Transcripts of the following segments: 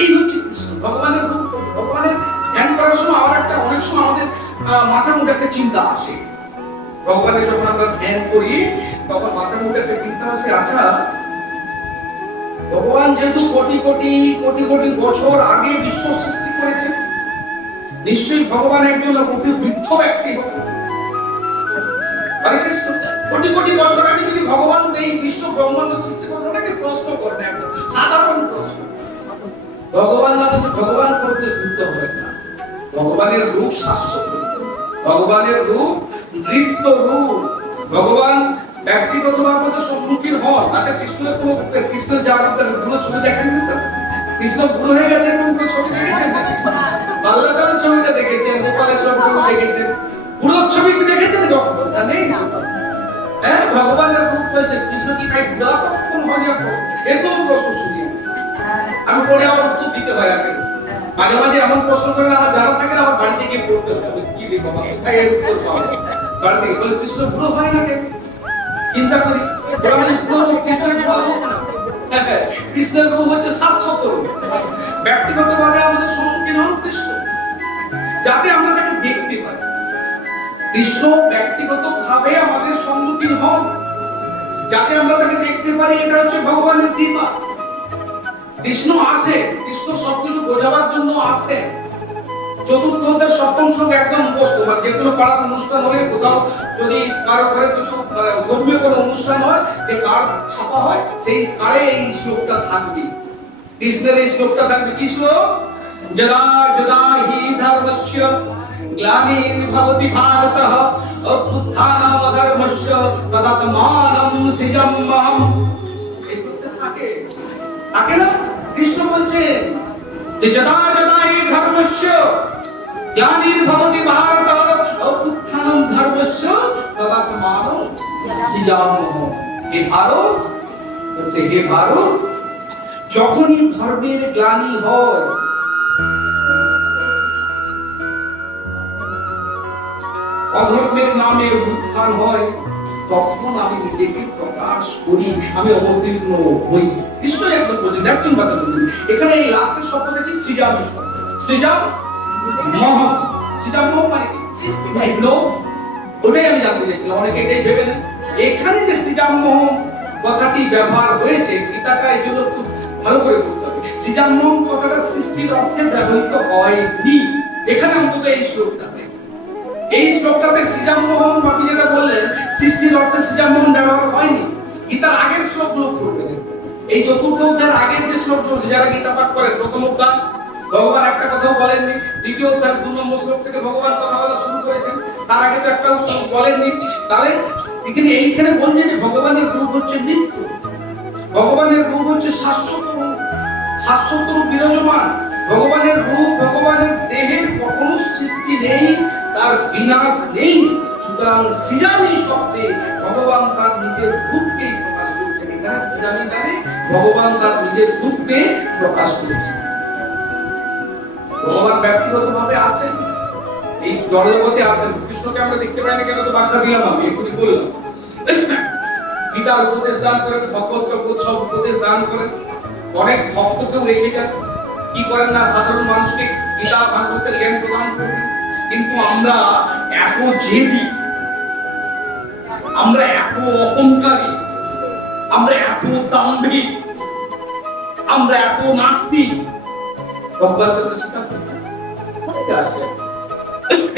এই হচ্ছে কৃষ্ণ, ভগবানের রূপ। ভগবানের ধ্যান করার সময় অনেক সময় আমাদের মাথার মধ্যে একটা চিন্তা আসে। ভগবানের যখন আমরা ধ্যান করি তখন মাথার মধ্যে একটা চিন্তা আসে, আচ্ছা ভগবান যেহেতু কোটি কোটি কোটি কোটি বছর আগে বিশ্ব সৃষ্টি করেছেন, নিশ্চয়ই ভগবান একজন অতি বৃদ্ধ ব্যক্তি হবেন। কোটি কোটি বছর আগে যদি ভগবান এই বিশ্ব ব্রহ্মাণ্ড সৃষ্টি করতেন, অনেকে প্রশ্ন করেন, এখন সাধারণ প্রশ্ন। ভগবান নামে যে ভগবান করতে বৃদ্ধ হবে না, ভগবানের রূপ শাশ্বত, ভগবানের রূপ নৃত্য রূপ। ভগবান ব্যক্তিগতভাবে তো সম্মুখীন হন। আচ্ছা কৃষ্ণের যা বুড়ো ছবি দেখেন, কৃষ্ণ বুড়ো হয়ে গেছে এরকম ছবি দেখেছেন? বাল্যকালের ছবিটা দেখেছেন, গোপালের ছবিটা দেখেছেন, বুড়োর ছবি কি দেখেছেন? নেই না। হ্যাঁ, ভগবানের রূপ হয়েছে। কৃষ্ণ কি খাই বুড়া কখন হয়? এরকম প্রশ্ন শুনি আমি, পরে আবার উত্তর দিতে হয়। আগে মাঝে মাঝে এমন প্রশ্ন করে আমার জানা থাকে না, আমার বাড়িতে গিয়ে পড়তে হবে কি রে বাবা, কোথায় এর উত্তর পাবো। বাড়িতে গিয়ে বলে কৃষ্ণ বুড়ো হয় না কেন? চিন্তা করি, কৃষ্ণের রূপ হচ্ছে শাশ্বত রূপ। ব্যক্তিগতভাবে আমাদের সম্মুখীন হন কৃষ্ণ, যাতে আমরা তাকে দেখতে পাই। কৃষ্ণ ব্যক্তিগতভাবে আমাদের সম্মুখীন হন, যাতে আমরা তাকে দেখতে পারি। এটা হচ্ছে ভগবানের কৃপা। কৃষ্ণ আসে, কৃষ্ণ সবকিছু বোঝাবার জন্য আসে। চতুর্থ অধ্যায়ের সপ্তম শ্লোক একদম মুখস্থ। যে কোনো পাড়ার অনুষ্ঠান হলে, কোথাও যদি কারো ঘরে কিছু ধর্মীয় কোনো অনুষ্ঠান হয়, যে কার্ড ছাপা হয়, সেই কার্ডে এই শ্লোকটা থাকবে। কৃষ্ণের এই শ্লোকটা থাকবে। কি শ্লোক? যদা যদা হি ধর্মস্য গ্লানির্ভবতি ভারতঃ অভ্যুত্থানম অধর্মস্য তদাত্মানম সৃজম্যহম। এই শ্লোকটা থাকে না? কৃষ্ণ বলছেন যে যদা যদা হি ধর্মস্য গ্লানির্ভবতি ভারতঃ অভ্যুত্থানম ধর্মস্য তদাত্মানম সৃজম্যহম। হে ভারত, যখনই ধর্মের গ্লানি হয়, অধর্মের নামে উত্থান হয়, তখন আমি নিজেকে প্রকাশ করি, আমি অবতীর্ণ হই। কৃষ্ণ একদম বলছেন, একজন ভাষা বলছেন। এখানে এই লাস্টের শব্দটা কি? সৃজাম শব্দ। সৃজাম মহৎ। সৃজাম মহ মানে কি? ওটাই আমি জানতে চাইছিলাম, অনেকে এটাই ভেবে নেন। এখানে যে সৃজাম মহ কথাটি ব্যবহার হয়েছে, গীতাটা এই জন্য খুব ভালো করে বলতে হবে। সৃজাম মহ কথাটা সৃষ্টির অর্থে ব্যবহৃত হয়নি এখানে, অন্তত এই শ্লোকটাতে। এই শ্লোকটাতে সৃজামোহন বাকি যেটা বললেন, সৃষ্টির অর্থে সৃজামোহন ব্যবহার হয়নি। গীতার আগের শ্লোকগুলো পড়তে দেখুন। এই চতুর্থ অধ্যায়ের আগের যে শ্লোকগুলো, যারা গীতা পাঠ করেন, প্রথম অধ্যায় ভগবান একটা কথাও বলেননি, দ্বিতীয় অধ্যায় 2 নম্বর শ্লোক থেকে ভগবান কথা বলা শুরু করেছেন, তার আগে তো একটাও শ্লোক বলেননি। তাহলে এইখানে বলছে যে ভগবানের রূপ হচ্ছে নিত্য, ভগবানের রূপ হচ্ছে শাশ্বত রূপ, শাশ্বত রূপ বিরাজমান। ভগবানের রূপ, ভগবানের দেহের কখনো সৃষ্টি নেই, তার বিনাশ নেই। সুতরাং সৃজামি শব্দে ভগবান তার নিজের রূপকে প্রকাশ করেছেন। এখানে সৃজামি দ্বারে ভগবান তার নিজের রূপকে প্রকাশ করেছেন। ভগবান ব্যক্তিগতভাবে আসেন, এই জড়জগতে আসেন। কৃষ্ণকে আমরা দেখতে পাই না কেন? তো ব্যাখ্যা দিলাম, আমি এখনই বললাম। গীতার উপদেশ দান করেন, ভগবত সব উপদেশ দান করেন, অনেক ভক্তকেও রেখে যান। কি করেন না, সাধারণ মানুষকে গীতা ভাগবতের জ্ঞান প্রদান করেন। কিন্তু আমরা এত জেদি, আমরা এত অহংকারী, আমরা এত দাম্ভিক, আমরা এত নাস্তিক। ভগবান অনেকে আছে,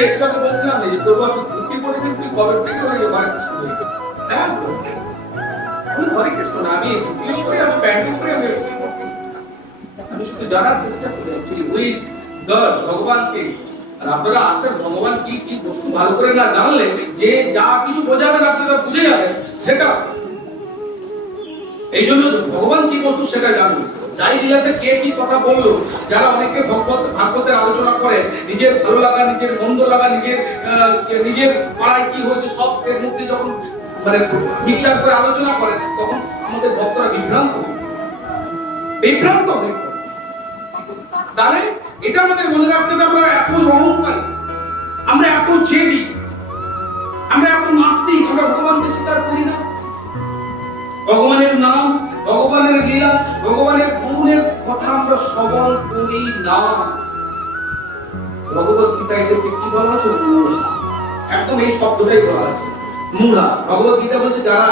একটা তো বলছিলাম যে প্রভু আপনি ধুতি পরে কিন্তু কবে থেকে হয়ে ঘরে কৃষ্ণ হয়ে গেল। হ্যাঁ, আমি ঘরে কৃষ্ণ না, আমি ধুতিও পরে, আমি প্যান্টও পরে, আমি শুধু জানার চেষ্টা করি অ্যাকচুয়ালি হু ইজ গড, ভগবানকে। আর আপনারা আসেন, ভগবান কি কি বস্তু ভালো করে না জানলে, যে যা কিছু বোঝাবেন আপনারা বুঝে যাবেন সেটা। এই জন্য ভগবান কি বস্তু সেটা জানুন। যাই লীলাতে কে কি কথা বললো, যারা অনেকে ভাগবতের আলোচনা করে, নিজের ভালো লাগা, নিজের মন্দ লাগা, নিজের পাড়ায় কি হয়েছে সব এর মধ্যে যখন মানে বিচার করে আলোচনা করে, তখন আমাদের ভক্তরা বিভ্রান্ত হয়ে পড়ে। তাহলে এটা আমাদের মনে রাখতে হবে, আমরা এত অহংকারী, আমরা এত জেদি, আমরা এত নাস্তিক, আমরা ভগবানকে স্বীকার করি না। ভগবানের নাম, ভগবানের লীলা, ভগবানের গুণের কথা কথা আমরা শ্রবণ করি না। ভগবত গীতায় যে কি বলা আছে, মূঢ়া, একদম এই শব্দটাই বলা আছে, মূঢ়া। ভগবত গীতা বলছে যারা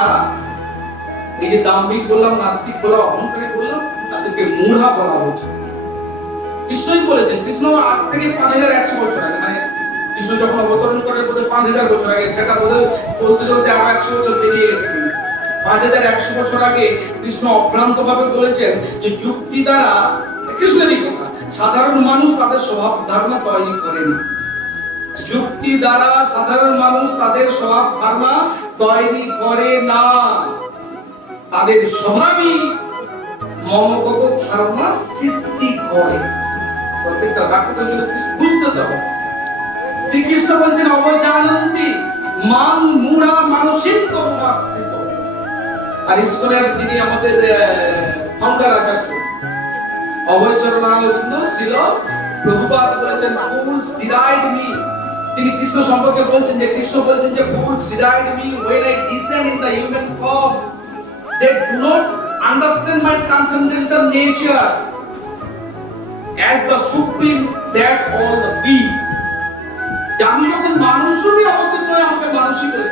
এই যে দাম্ভিক বললাম, নাস্তিক বললাম, অহংকারী বললাম, তাদেরকে মূঢ়া বলা হচ্ছে। কৃষ্ণই বলেছেন, কৃষ্ণ আজ থেকে 5100 বছর আগে, মানে কৃষ্ণ যখন অবতরণ করেন বোধহয় 5000 বছর আগে, সেটা বোধহয় চলতে চলতে আরো 100 বছর পেরিয়ে গেছে। 5100 বছর আগে কৃষ্ণ অভ্রান্ত ভাবে বলেছেন যে যুক্তি দ্বারা, কৃষ্ণেরই কথা, সাধারণ মানুষ তাদের স্বভাব ধারণা তৈরি করেন। যুক্তি দ্বারা সাধারণ মানুষ তাদের স্বভাব ধারণা তৈরি করে না, তাদের স্বভাবই মমগত ধারণা সৃষ্টি করে। প্রত্যেকটা বাক্যটা যদি বুঝতে হবে, শ্রীকৃষ্ণ বলছেন অবজানন্তি মান মূঢ়া মানসিক কর্মাশ্রিত। আর ইসকনের যিনি আমাদের ফাউন্ডার আচার্য অভয়চরণানন্দ শ্রীল প্রভুপাদ বলেছেন fools deride me। তিনি কৃষ্ণ সম্পর্কে বলছেন যে, কৃষ্ণ বলছেন যে fools deride me when I descend in the human form, they do not understand my transcendental nature as the supreme that all the be। আমি যখন মানুষ রূপে অবতীর্ণ হয়ে আমাকে মানুষই বলে।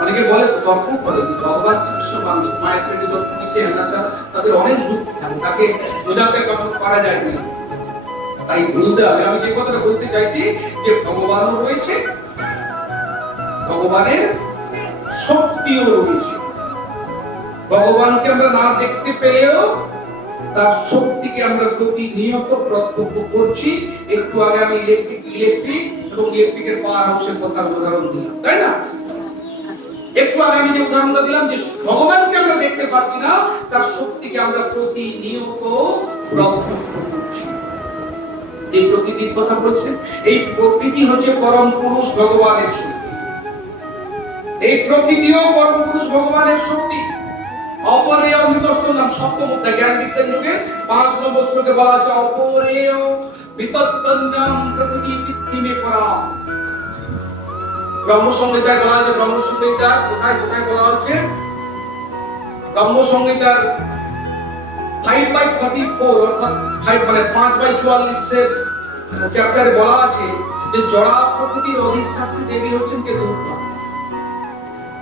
অনেকে বলে তর্ক করে ভগবান শ্রীকৃষ্ণ মানুষ, মায়ের পেটে যখন নিচে তাদের অনেক যুক্তি থাকে, তাকে বোঝাতে কখন পারা যায় না। তাই বলতে হবে, আমি যে কথাটা বলতে চাইছি যে ভগবানও রয়েছে, ভগবানের শক্তিও রয়েছে। ভগবানকে আমরা না দেখতে পেলেও তার শক্তিকে আমরা প্রতিনিয়ত প্রত্যক্ষ করছি। একটু আগে আমি ইলেকট্রিক এবং ইলেকট্রিকের পাওয়ার হাউসের কথা উদাহরণ দিলাম, তাই না? একটু আগে আমি যে উদাহরণটা দিলাম যে ভগবানকে আমরা দেখতে পাচ্ছি না, তার শক্তিকে আমরা প্রতিনিয়ত প্রত্যক্ষ করছি। এই প্রকৃতির কথা বলছেন, এই প্রকৃতি হচ্ছে পরম পুরুষ ভগবানের শক্তি। এই প্রকৃতিও পরম পুরুষ ভগবানের শক্তি। অপরেয় বিতস্ত নাম সপ্তম অধ্যায় জ্ঞান বিজ্ঞান যুগে 5 নম্বর শ্লোকে বলা আছে অপরেয় বিতস্তন্যম প্রকৃতি বৃদ্ধিমে করা। ব্রহ্মসংহিতায় বলা আছে, ব্রহ্মসংহিতা কোথায় কোথায় বলা হচ্ছে, ব্রহ্মসংহিতার 5/44 অর্থাৎ 5/44 এর চ্যাপ্টারে বলা আছে যে জড়া প্রকৃতির অধিষ্ঠাত্রী দেবী হচ্ছেন কে? দুর্গা।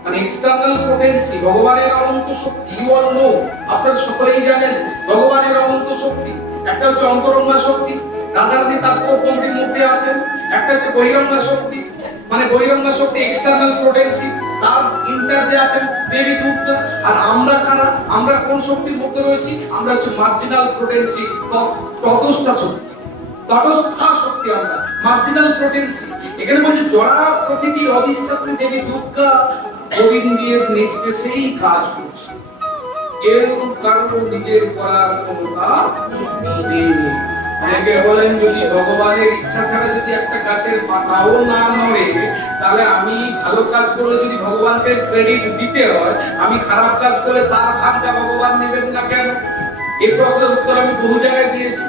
মানে এক্সটার্নাল পোটেন্সি, ভগবানের অনন্ত শক্তি। ইউ অল নো, আপনারা সকলেই জানেন ভগবানের অনন্ত শক্তি। একটা হচ্ছে অন্তরঙ্গা শক্তি, রাধারানী তার পন্থীর মধ্যে আছেন। একটা হচ্ছে বহিরঙ্গা শক্তি, মানে বহিরঙ্গা শক্তি এক্সটার্নাল পোটেন্সি, তার ইনচার্জে আছেন দেবী দুর্গা। আর আমরা কারা? আমরা কোন শক্তির মধ্যে রয়েছি? আমরা হচ্ছে মার্জিনাল পোটেন্সি, তটস্থা শক্তি, তটস্থা শক্তি, আমরা মার্জিনাল পোটেন্সি। এখানে বলছে জড়া প্রকৃতির অধিষ্ঠাত্রী দেবী দুর্গা গোবিন্দের নির্দেশেই কাজ করছে। কেউ কারো নিজের করার ক্ষমতা নেই। অনেকে বলেন যদি ভগবানের ইচ্ছা ছাড়া যদি একটা গাছের পাতাও না নড়ে, তাহলে আমি ভালো কাজ করলে যদি ভগবানকে ক্রেডিট দিতে হয়, আমি খারাপ কাজ করলে তার ভাগটা ভগবান নেবেন না কেন? এই প্রশ্নের উত্তর আমি বহু জায়গায় দিয়েছি।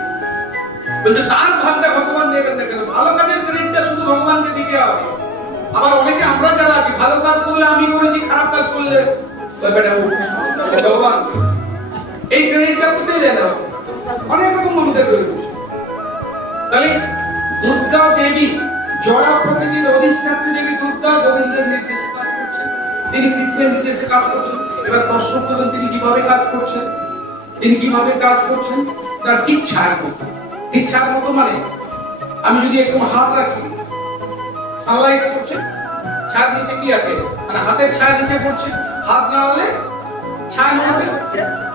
বলছে তার ভাগটা ভগবান নেবেন না কেন? ভালো কাজের ক্রেডিটটা শুধু ভগবানকে দিতে হবে। আবার অনেকে আমরা যারা আছি, ভালো কাজ করলে আমি করেছি, খারাপ কাজ করলে ভগবান, এই ক্রেডিটটা দিতে দেয় না। অনেক রকম আমাদের রয়েছে। তাহলে দুর্গা দেবী, জড়া প্রকৃতির অধিষ্ঠাত্রী দেবী দুর্গা গোবিন্দের নির্দেশে কাজ করছেন, তিনি কৃষ্ণের নির্দেশে কাজ করছেন। এবার প্রশ্ন করবেন তিনি কিভাবে কাজ করছেন? তিনি কিভাবে কাজ করছেন? তার ঠিক ছায়ার মতো। ঠিক ছায়ার মতো মানে আমি যদি একদম হাত রাখি, সানলাইট পড়ছে, ছায়ার নিচে কি আছে? মানে হাতের ছায়া নিচে পড়ছে, হাত নাড়ালে ছায়া নড়বে,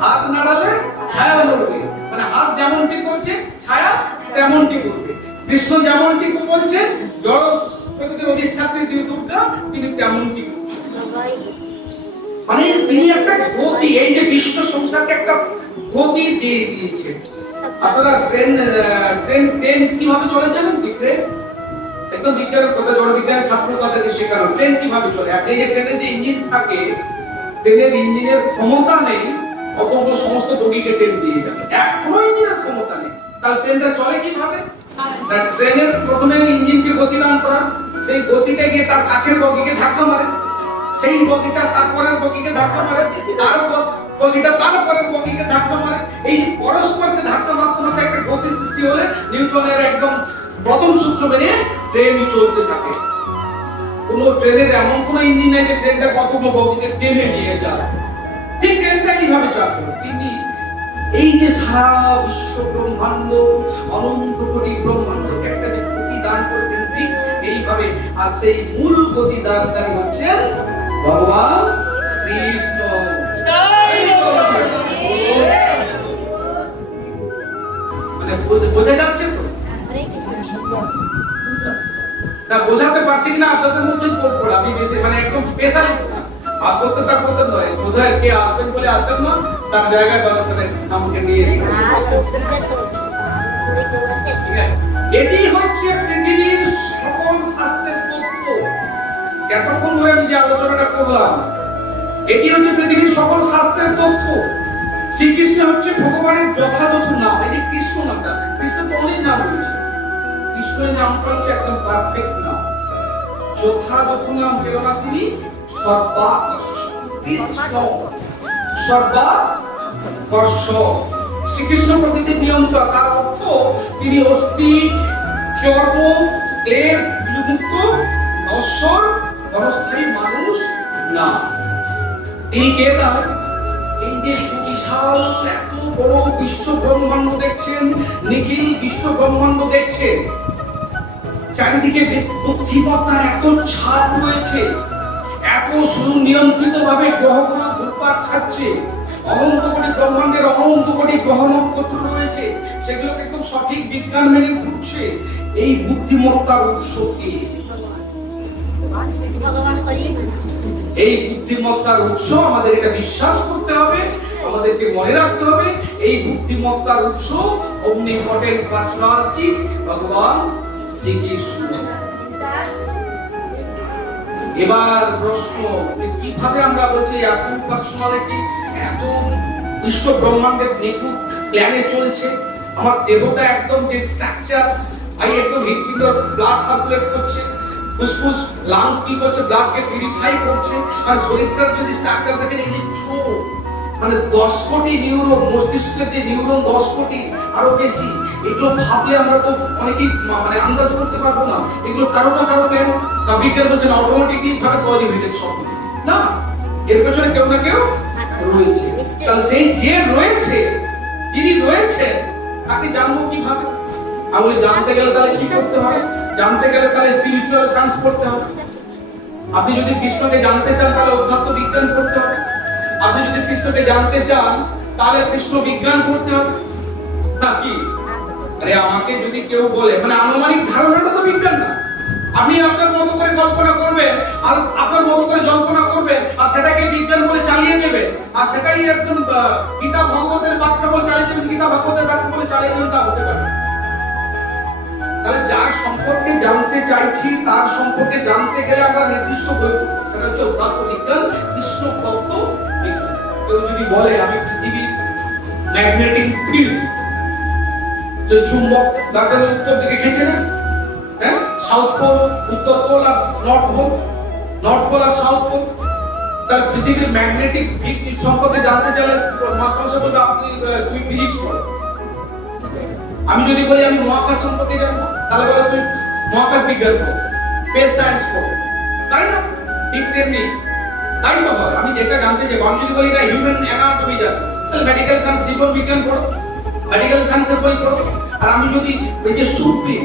হাত নাড়ালে ছায়া নড়বে। মানে হাত যেমনটি করছে ছায়া তেমনটি করবে। কৃষ্ণ যেমনটি করছেন, জড় প্রকৃতির অধিষ্ঠাত্রী দেবী দুর্গা তিনি তেমনটি করছেন। মানে তিনি একটা গতি, এই যে বিশ্ব সংসারকে একটা গতি দিয়ে দিয়েছে। আপনারা ট্রেন কিভাবে চলে জানেন কি? ট্রেন একদম বিজ্ঞানের কথা, জড় বিজ্ঞানের ছাত্র তাদেরকে শেখানো ট্রেন কিভাবে চলে। এই যে ট্রেনের যে ইঞ্জিন থাকে, ট্রেনের ইঞ্জিনের ক্ষমতা নেই অত সমস্ত বগিকে ট্রেন দিয়ে যাবে, এখনো ইঞ্জিনের ক্ষমতা নেই। তাহলে ট্রেনটা চলে কিভাবে? ট্রেনের প্রথমে ইঞ্জিনকে গতিদান করা, সেই গতিটা গিয়ে তার কাছের বগিকে ধাক্কা মারে, সেই বগিটা তারপরের বগিকে ধাক্কা মারে, বগিটা তারপরে বগিকে ধাক্কা মারে, এই পরস্পরকে ধাক্কা মারতে মারতে একটা গতি সৃষ্টি হলে নিউটনের একদম প্রথম সূত্র মেনে ট্রেন চলতে থাকে। কোন ট্রেনের এমন কোন ইঞ্জিন নাই যে ট্রেনটা কতগুলো বগিকে টেনে নিয়ে যায়, ঠিক ট্রেনটা এইভাবে চালাবে তিনি। এই যে সারা বিশ্ব ব্রহ্মাণ্ড, অনন্ত কোটি ব্রহ্মাণ্ডকে একটা যে গতি দান করেছেন ঠিক এইভাবে, আর সেই মূল গতি দানকারী হচ্ছেন ভগবান কৃষ্ণ। মানে বোঝা যাচ্ছে তো? না বোঝাতে পারছি কিনা আসলে মতোই পড়বো আমি, বেশি মানে একদম স্পেশালিস্ট না, আর করতেটা করতে নয়, বোধহয় কে আসবেন বলে আসেন না, তার জায়গায় ভালো করে আমাকে নিয়ে এসে। এটি হচ্ছে পৃথিবীর সকল শাস্ত্রের তত্ত্ব। এতক্ষণ ধরে আমি যে আলোচনাটা করলাম, এটি হচ্ছে পৃথিবীর সকল শাস্ত্রের তথ্য। শ্রীকৃষ্ণ হচ্ছে ভগবানের যথাযথ নাম, এটি কৃষ্ণ নামটা, কৃষ্ণ তো অনেক নাম রয়েছে, কৃষ্ণের নামটা হচ্ছে একদম পারফেক্ট নাম, যথাযথ নাম। কেননা তিনি সর্বাকর্ষ কৃষ্ণ, সর্বাকর্ষ। শ্রীকৃষ্ণ প্রকৃতির নিয়ন্ত্রক, তার অর্থ তিনি অস্থি, চর্ম, ক্লেদ, বিলুমুক্ত, নশ্বর, ক্ষণস্থায়ী মানুষ না। তিনি কে? তাহলে এই যে সুবিশাল এত বড় বিশ্ব ব্রহ্মাণ্ড দেখছেন, নিখিল বিশ্ব ব্রহ্মাণ্ড দেখছেন, চারিদিকে বুদ্ধিমত্তার এত ছাপ রয়েছে, এত সুনিয়ন্ত্রিত ভাবে গ্রহগুলো ঘুরপাক খাচ্ছে, অনন্ত কোটি ব্রহ্মাণ্ডের অনন্ত কোটি গ্রহ নক্ষত্র রয়েছে, সেগুলোকে একদম সঠিক বিজ্ঞান মেনে ঘুরছে। এই বুদ্ধিমত্তার উৎস কি? এই বুদ্ধিমত্তার উৎস আমাদের এটা বিশ্বাস করতে হবে, আমাদেরকে মনে রাখতে হবে, এই বুদ্ধিমত্তার উৎস omnipotent personality ভগবান শ্রীকৃষ্ণ। এবার প্রশ্ন, কিভাবে আমরা বলছি এত পার্সোনালিটি, এত বিশ্ব ব্রহ্মাণ্ডের নিখুঁত প্ল্যানে চলছে, আমার দেহটা একদম যে স্ট্রাকচার, আই একদম হৃদপিণ্ড ব্লাড সার্কুলেট করছে, ফুসফুস লাংস কি করছে, ব্লাডকে পিউরিফাই করছে, আর শরীরটার যদি স্ট্রাকচার দেখেন এই যে ছোট, মানে 10 কোটি নিউরন, মস্তিষ্কের যে নিউরন 10 কোটি আরো বেশি, এগুলো ভাবলে আমরা তো অনেকেই মানে আন্দাজ করতে পারবো না, এগুলো কারো না কারো কেন না বিজ্ঞান বলছেন অটোমেটিকলি ভাবে তৈরি হয়ে সব না, এর পেছনে কেউ না কেউ রয়েছে। তাহলে সেই যে রয়েছে, যিনি রয়েছে, তাকে জানবো কিভাবে? আমি জানতে গেলে তাহলে কি করতে হবে? জানতে গেলে তাহলে স্পিরিচুয়াল সায়েন্স পড়তে হবে। আপনি যদি কৃষ্ণকে জানতে চান তাহলে অধ্যাত্ম বিজ্ঞান পড়তে হবে। আপনি যদি কৃষ্ণকে জানতে চান তাহলে কৃষ্ণ বিজ্ঞান পড়তে হবে নাকি? আরে আমাকে যদি কেউ বলে, মানে আনুমানিক ধারণাটা তো বিজ্ঞান না, আপনি আপনার মতো করে কল্পনা করবেন আর আপনার মতো করে জল্পনা করবেন আর সেটাকে বিজ্ঞান বলে চালিয়ে দেবে, আর সেটাই একদম গীতা ভাগবতের ব্যাখ্যা বলে চালিয়ে দেবেন, গীতা ভাগবতের ব্যাখ্যা বলে চালিয়ে দেবেন, তা হতে পারে। তাহলে যার সম্পর্কে জানতে চাইছি তার সম্পর্কে জানতে গেলে আমরা নির্দিষ্ট বই পড়ব, সেটা হচ্ছে অধ্যাত্ম বিজ্ঞান, কৃষ্ণ তত্ত্ব বিজ্ঞান। কেউ যদি বলে আমি পৃথিবীর ম্যাগনেটিক ফিল্ড, যে চুম্বক ডাক্তারের উত্তর দিকে খেঁচে না, হ্যাঁ, সাউথ পোল, উত্তর পোল আর নর্থ পোল, নর্থ পোল আর সাউথ পোল, তার পৃথিবীর ম্যাগনেটিক ফিল্ড সম্পর্কে জানতে চাইলে মাস্টার সাহেব বলবে আপনি তুমি ফিজিক্স পড়ো। আমি যদি বলি আমি মহাকাশ সম্পর্কে জানবো, তাহলে বলে তুমি মহাকাশ বিজ্ঞান পড়ো, স্পেস সায়েন্স পড়ো, তাই না? ঠিক তেমনি তাই তো হয়। আমি যেটা জানতে চাই, আমি যদি বলি না হিউম্যান অ্যানাটমি জানো, তাহলে মেডিকেল সায়েন্স, জীবন বিজ্ঞান পড়ো, মেডিকেল সায়েন্সের বই পড়ো। আর আমি যদি এই যে সুপ্রিম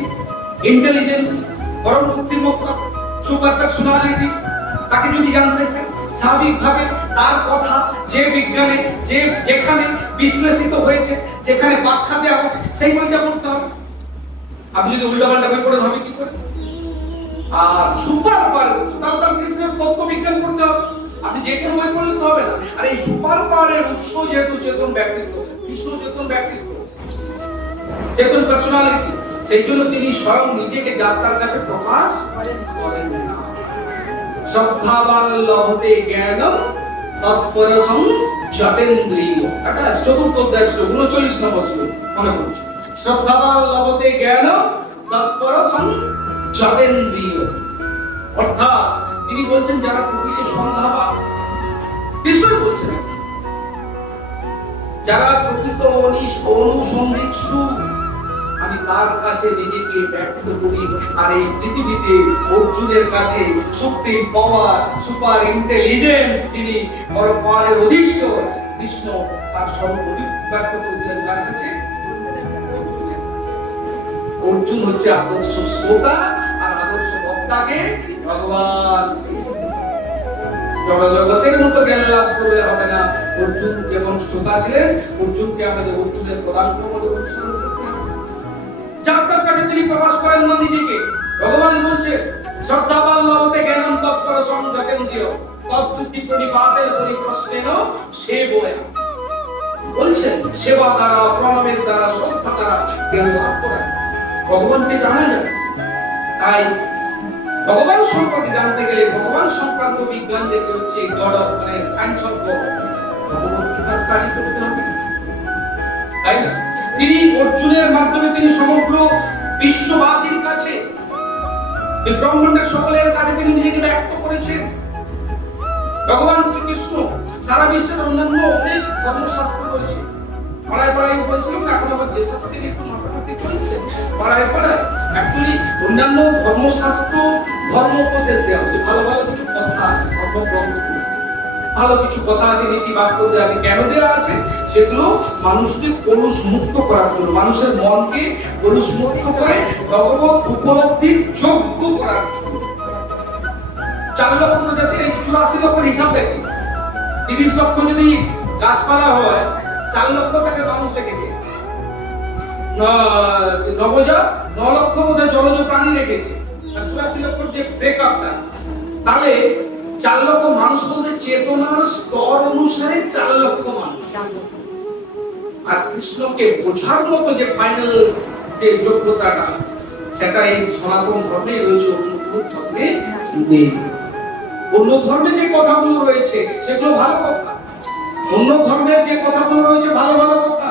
ইন্টেলিজেন্স, পরম বুদ্ধিমত্তা, সুপার পার্সোনালিটি, তাকে যদি জানতে চাই, স্বাভাবিকভাবে তার কথা যে বিজ্ঞানে যে যেখানে বিশ্লেষিত হয়েছে, যেখানে ব্যাখ্যা দেওয়া হচ্ছে, সেই বইটা পড়তে হবে। আপনি যদি উল্টাপাল্টা বই পড়েন হবে কি করে? আর সুপার পাওয়ার তার কৃষ্ণের তত্ত্ব বিজ্ঞান পড়তে হবে। আপনি যে কোনো বই পড়লে তো হবে না। আর এই সুপার পাওয়ারের উৎস যেহেতু চেতন ব্যক্তিত্ব, কৃষ্ণ চেতন ব্যক্তিত্ব, চেতন পার্সোনালিটি, সেই জন্য তিনি স্বয়ং নিজেকে যাত্রার কাছে প্রকাশ করেন না। শ্রদ্ধাবান লভতে জ্ঞানম তৎপরসং যতেন্দ্রিয়, এটা চতুর্থ অধ্যায় 39 নম্বর শ্লোক মনে করছি। শ্রদ্ধাবান লভতে জ্ঞানম তৎপরসং যতেন্দ্রিয়, অর্থাৎ তিনি বলছেন যারা প্রকৃত সন্ধাবান, কৃষ্ণই বলছেন যারা প্রকৃত অনুসন্ধিৎসু, আমি তার কাছে নিজেকে ব্যক্ত করি। আর এই পৃথিবীতে অর্জুনের কাছে সুপ্রিম পাওয়ার, সুপার ইন্টেলিজেন্স, যিনি পরপারের অধীশ্বর কৃষ্ণ, তার সর্বোপরি ব্যক্ত করেছিলেন তার কাছে। অর্জুন হচ্ছে আদর্শ শ্রোতা, আর আদর্শ বক্তাকে ভগবান। জগতের মতো জ্ঞান লাভ করলে হবে না। অর্জুন যেমন শ্রোতা ছিলেন, অর্জুনকে আমাদের অর্জুনের প্রধান যার কাছে তিনি প্রকাশ করেন না নিজেকে। ভগবান বলছেন শ্রদ্ধাবান লবতে জ্ঞানম তৎপর সংযতেন্দ্রিয় তদ্বুদ্ধি প্রণিপাতের পরিপ্রশ্নেন সেবয়া। বলছেন সেবা দ্বারা, প্রণামের দ্বারা, শ্রদ্ধা দ্বারা জ্ঞান লাভ করা। ভগবানকে জানা যায়। তাই ভগবান সম্পর্কে জানতে গেলে ভগবান সংক্রান্ত বিজ্ঞান দেখতে হচ্ছে মানে science of God, Bhagavad Gita study করতে হবে, তাই না? তিনি অর্জুনের মাধ্যমে তিনি সমগ্র বিশ্ববাসীর কাছে, ব্রহ্মাণ্ডের সকলের কাছে তিনি নিজেকে ব্যক্ত করেছেন। ভগবান শ্রীকৃষ্ণ সারা বিশ্বের অন্যান্য অনেক ধর্মশাস্ত্র রয়েছে। পাড়ায় পাড়ায় বলছিলাম না, এখন আবার যে শাস্ত্রের একটু মাথামাতি চলছে পাড়ায় পাড়ায়। অ্যাকচুয়ালি অন্যান্য ধর্মশাস্ত্র ধর্মপদের দেওয়া ভালো ভালো কিছু কথা আছে, ভালো কিছু কথা আছে, নীতি বাক্য দেওয়া আছে। কেন দেওয়া আছে? সেগুলো মানুষকে কলুষ মুক্ত করার জন্য, মানুষের মনকে কলুষ মুক্ত করে ভগবত উপলব্ধির যোগ্য করার জন্য। 4 লক্ষ প্রজাতির এই 84 লক্ষের হিসাব দেখি, 30 লক্ষ যদি গাছপালা হয়, 4 লক্ষ টাকা মানুষ রেখেছে, নবজাত 9 লক্ষ বোধহয় জলজ প্রাণী রেখেছে, আর 84 লক্ষর যে ব্রেকআপটা, তাহলে 4 লক্ষ মানুষ বলতে চেতনার স্তর অনুসারে 4 লক্ষ মানুষ। আর কৃষ্ণকে বোঝার মতো যে ফাইনাল যে যোগ্যতাটা, সেটা এই সনাতন ধর্মে রয়েছে, অন্য ধর্মে নেই। অন্য ধর্মে যে কথাগুলো রয়েছে সেগুলো ভালো কথা, অন্য ধর্মের যে কথাগুলো রয়েছে ভালো ভালো কথা।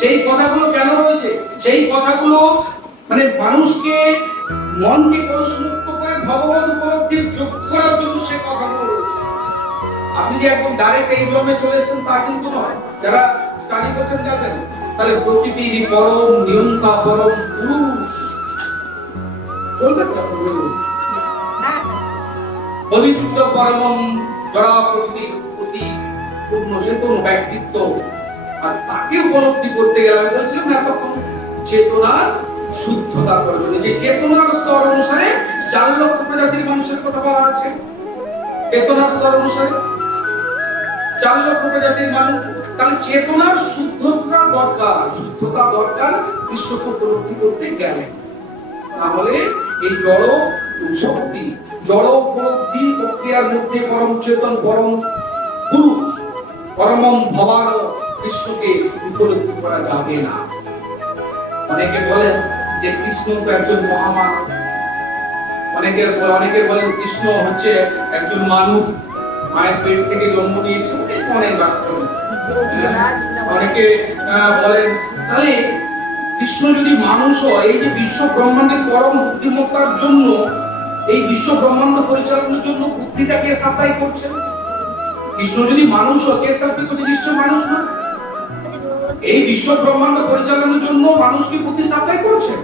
সেই কথাগুলো কেন রয়েছে? সেই কথাগুলো মানে মানুষকে, মনকে কলুষমুক্ত করে ভগবত উপলব্ধির যোগ্য করার জন্য সে কথাগুলো রয়েছে। আপনি যে একদম ডাইরেক্ট এই ধর্মে চলে এসেছেন তা কিন্তু নয়। যারা স্টাডি করতে যাবেন, তাহলে প্রকৃতির পরম নিয়ন্তা, পরম পুরুষ চলবে তো পবিত্র পরম জড়া প্রকৃতির প্রতি পূর্ণ চেতন ব্যক্তিত্ব। আর তাকে উপলব্ধি করতে গেলে আমি বলছিলাম না তখন চেতনার শুদ্ধতা করার জন্য, যে চেতনার স্তর অনুসারে 4 লক্ষ প্রজাতির মানুষের কথা বলা আছে। চেতনার স্তর অনুসারে 4 লক্ষ প্রজাতির মানুষ, তাহলে চেতনার শুদ্ধতা দরকার, শুদ্ধতা দরকার বিশ্বকে উপলব্ধি করতে গেলে। তাহলে এই জড় শক্তি, জড় উপলব্ধি প্রক্রিয়ার মধ্যে পরম চেতন, পরম পুরুষ, পরমম ভবান কৃষ্ণকে উপলব্ধি করা যাবে না। অনেকে বলেন যে কৃষ্ণ তো একজন মহামানব, অনেকে বলেন কৃষ্ণ হচ্ছে একজন মানুষ, মায়ের পেট থেকে জন্ম নিয়েছে, অনেক বাক্য। অনেকে বলেন তাহলে কৃষ্ণ যদি মানুষ হয়, এই যে বিশ্ব ব্রহ্মাণ্ডের পরম বুদ্ধিমত্তার জন্য, এই বিশ্ব ব্রহ্মাণ্ড পরিচালনার জন্য বুদ্ধিটা কে সাপ্লাই করছেন? কৃষ্ণ যদি মানুষ হয়, কে সাপ্লাই করছে? নিশ্চয় মানুষ না। এই বিশ্ব ব্রহ্মাণ্ড পরিচালনার জন্য মানুষ কি বুদ্ধি সাপ্লাই করছেন?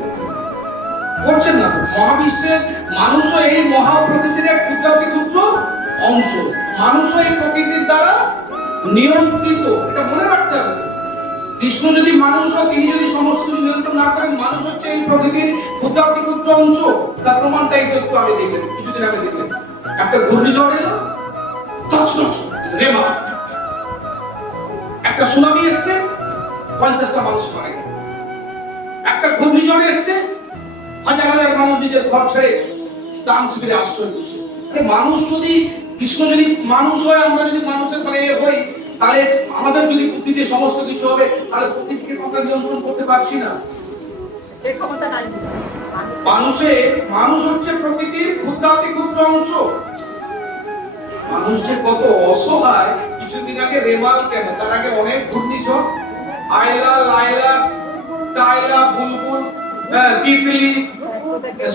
করছেন না। মহাবিশ্বের মানুষও এই মহা প্রকৃতির এক ক্ষুদ্রাতি ক্ষুদ্র অংশ, মানুষও এই প্রকৃতির দ্বারা নিয়ন্ত্রিত, এটা মনে রাখতে হবে। কৃষ্ণ যদি মানুষ হয়, তিনি যদি সমস্ত কিছু নিয়ন্ত্রণ না করেন, মানুষ হচ্ছে এই প্রকৃতির ক্ষুদ্রাতি ক্ষুদ্র অংশ। তার প্রমাণটা এই তথ্য আমি দেখলাম, কিছুদিন আগে দেখলাম। একটা ঘূর্ণিঝড় এলো, রেমা, একটা সুনামি এসছে, 50টা মানুষ মারা গেল। একটা ঘূর্ণিঝড় এসছে, হাজার হাজার মানুষ নিজের ঘর ছেড়ে স্থান শিবিরে আশ্রয় নিচ্ছে। মানুষ যদি, কৃষ্ণ যদি মানুষ হয়, আমরা যদি মানুষের মানে হই, তাহলে আমাদের যদি বুদ্ধি দিয়ে সমস্ত কিছু হবে, তাহলে প্রকৃতিকে আমরা নিয়ন্ত্রণ করতে পারছি না। মানুষ হচ্ছে প্রকৃতির ক্ষুদ্রাতি ক্ষুদ্র অংশ। মানুষ যে কত অসহায়, কিছুদিন আগে রেমাল কেন, তার আগে অনেক ঘূর্ণিঝড়, আয়লা, লায়লা, টায়লা, বুলবুল, তিতলি,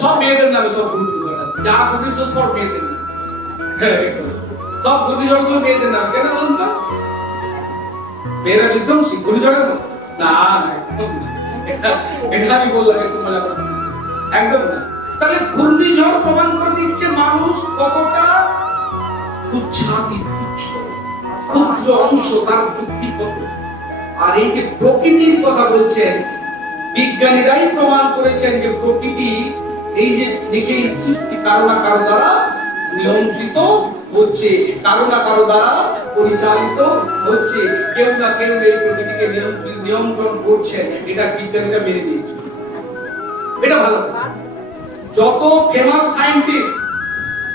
সব মেয়েদের নামে, সব ঘূর্ণিঝড় যা ঘূর্ণিঝড় সব মেয়েদের নামে, সব ঘূর্ণিঝড় গুলো মেয়েদের নাম। কেন বলুন তো? মেয়েরা বিধ্বংসী ঘূর্ণিঝড়ের মতো? না না, একদম না। এটা আমি বললাম একটু মজা করে, একদম না। তাহলে ঘূর্ণিঝড় প্রমাণ করে দিচ্ছে মানুষ কতটা তুচ্ছাতি, তুচ্ছ, ক্ষুদ্র অংশ, তার বুদ্ধি কত। আর এই যে প্রকৃতির কথা বলছেন, বিজ্ঞানীরাই প্রমাণ করেছেন যে প্রকৃতি এই যে দেখে সৃষ্টি কারো না কারো দ্বারা নিয়ন্ত্রিত হচ্ছে, কারো না কারো দ্বারা পরিচালিত হচ্ছে। কেউ না কেউ এই প্রকৃতিকে নিয়ন্ত্রণ করছেন, এটা বিজ্ঞানীরা মেনে নিয়েছে। এটা ভালো। যত ফেমাস সায়েন্টিস্ট,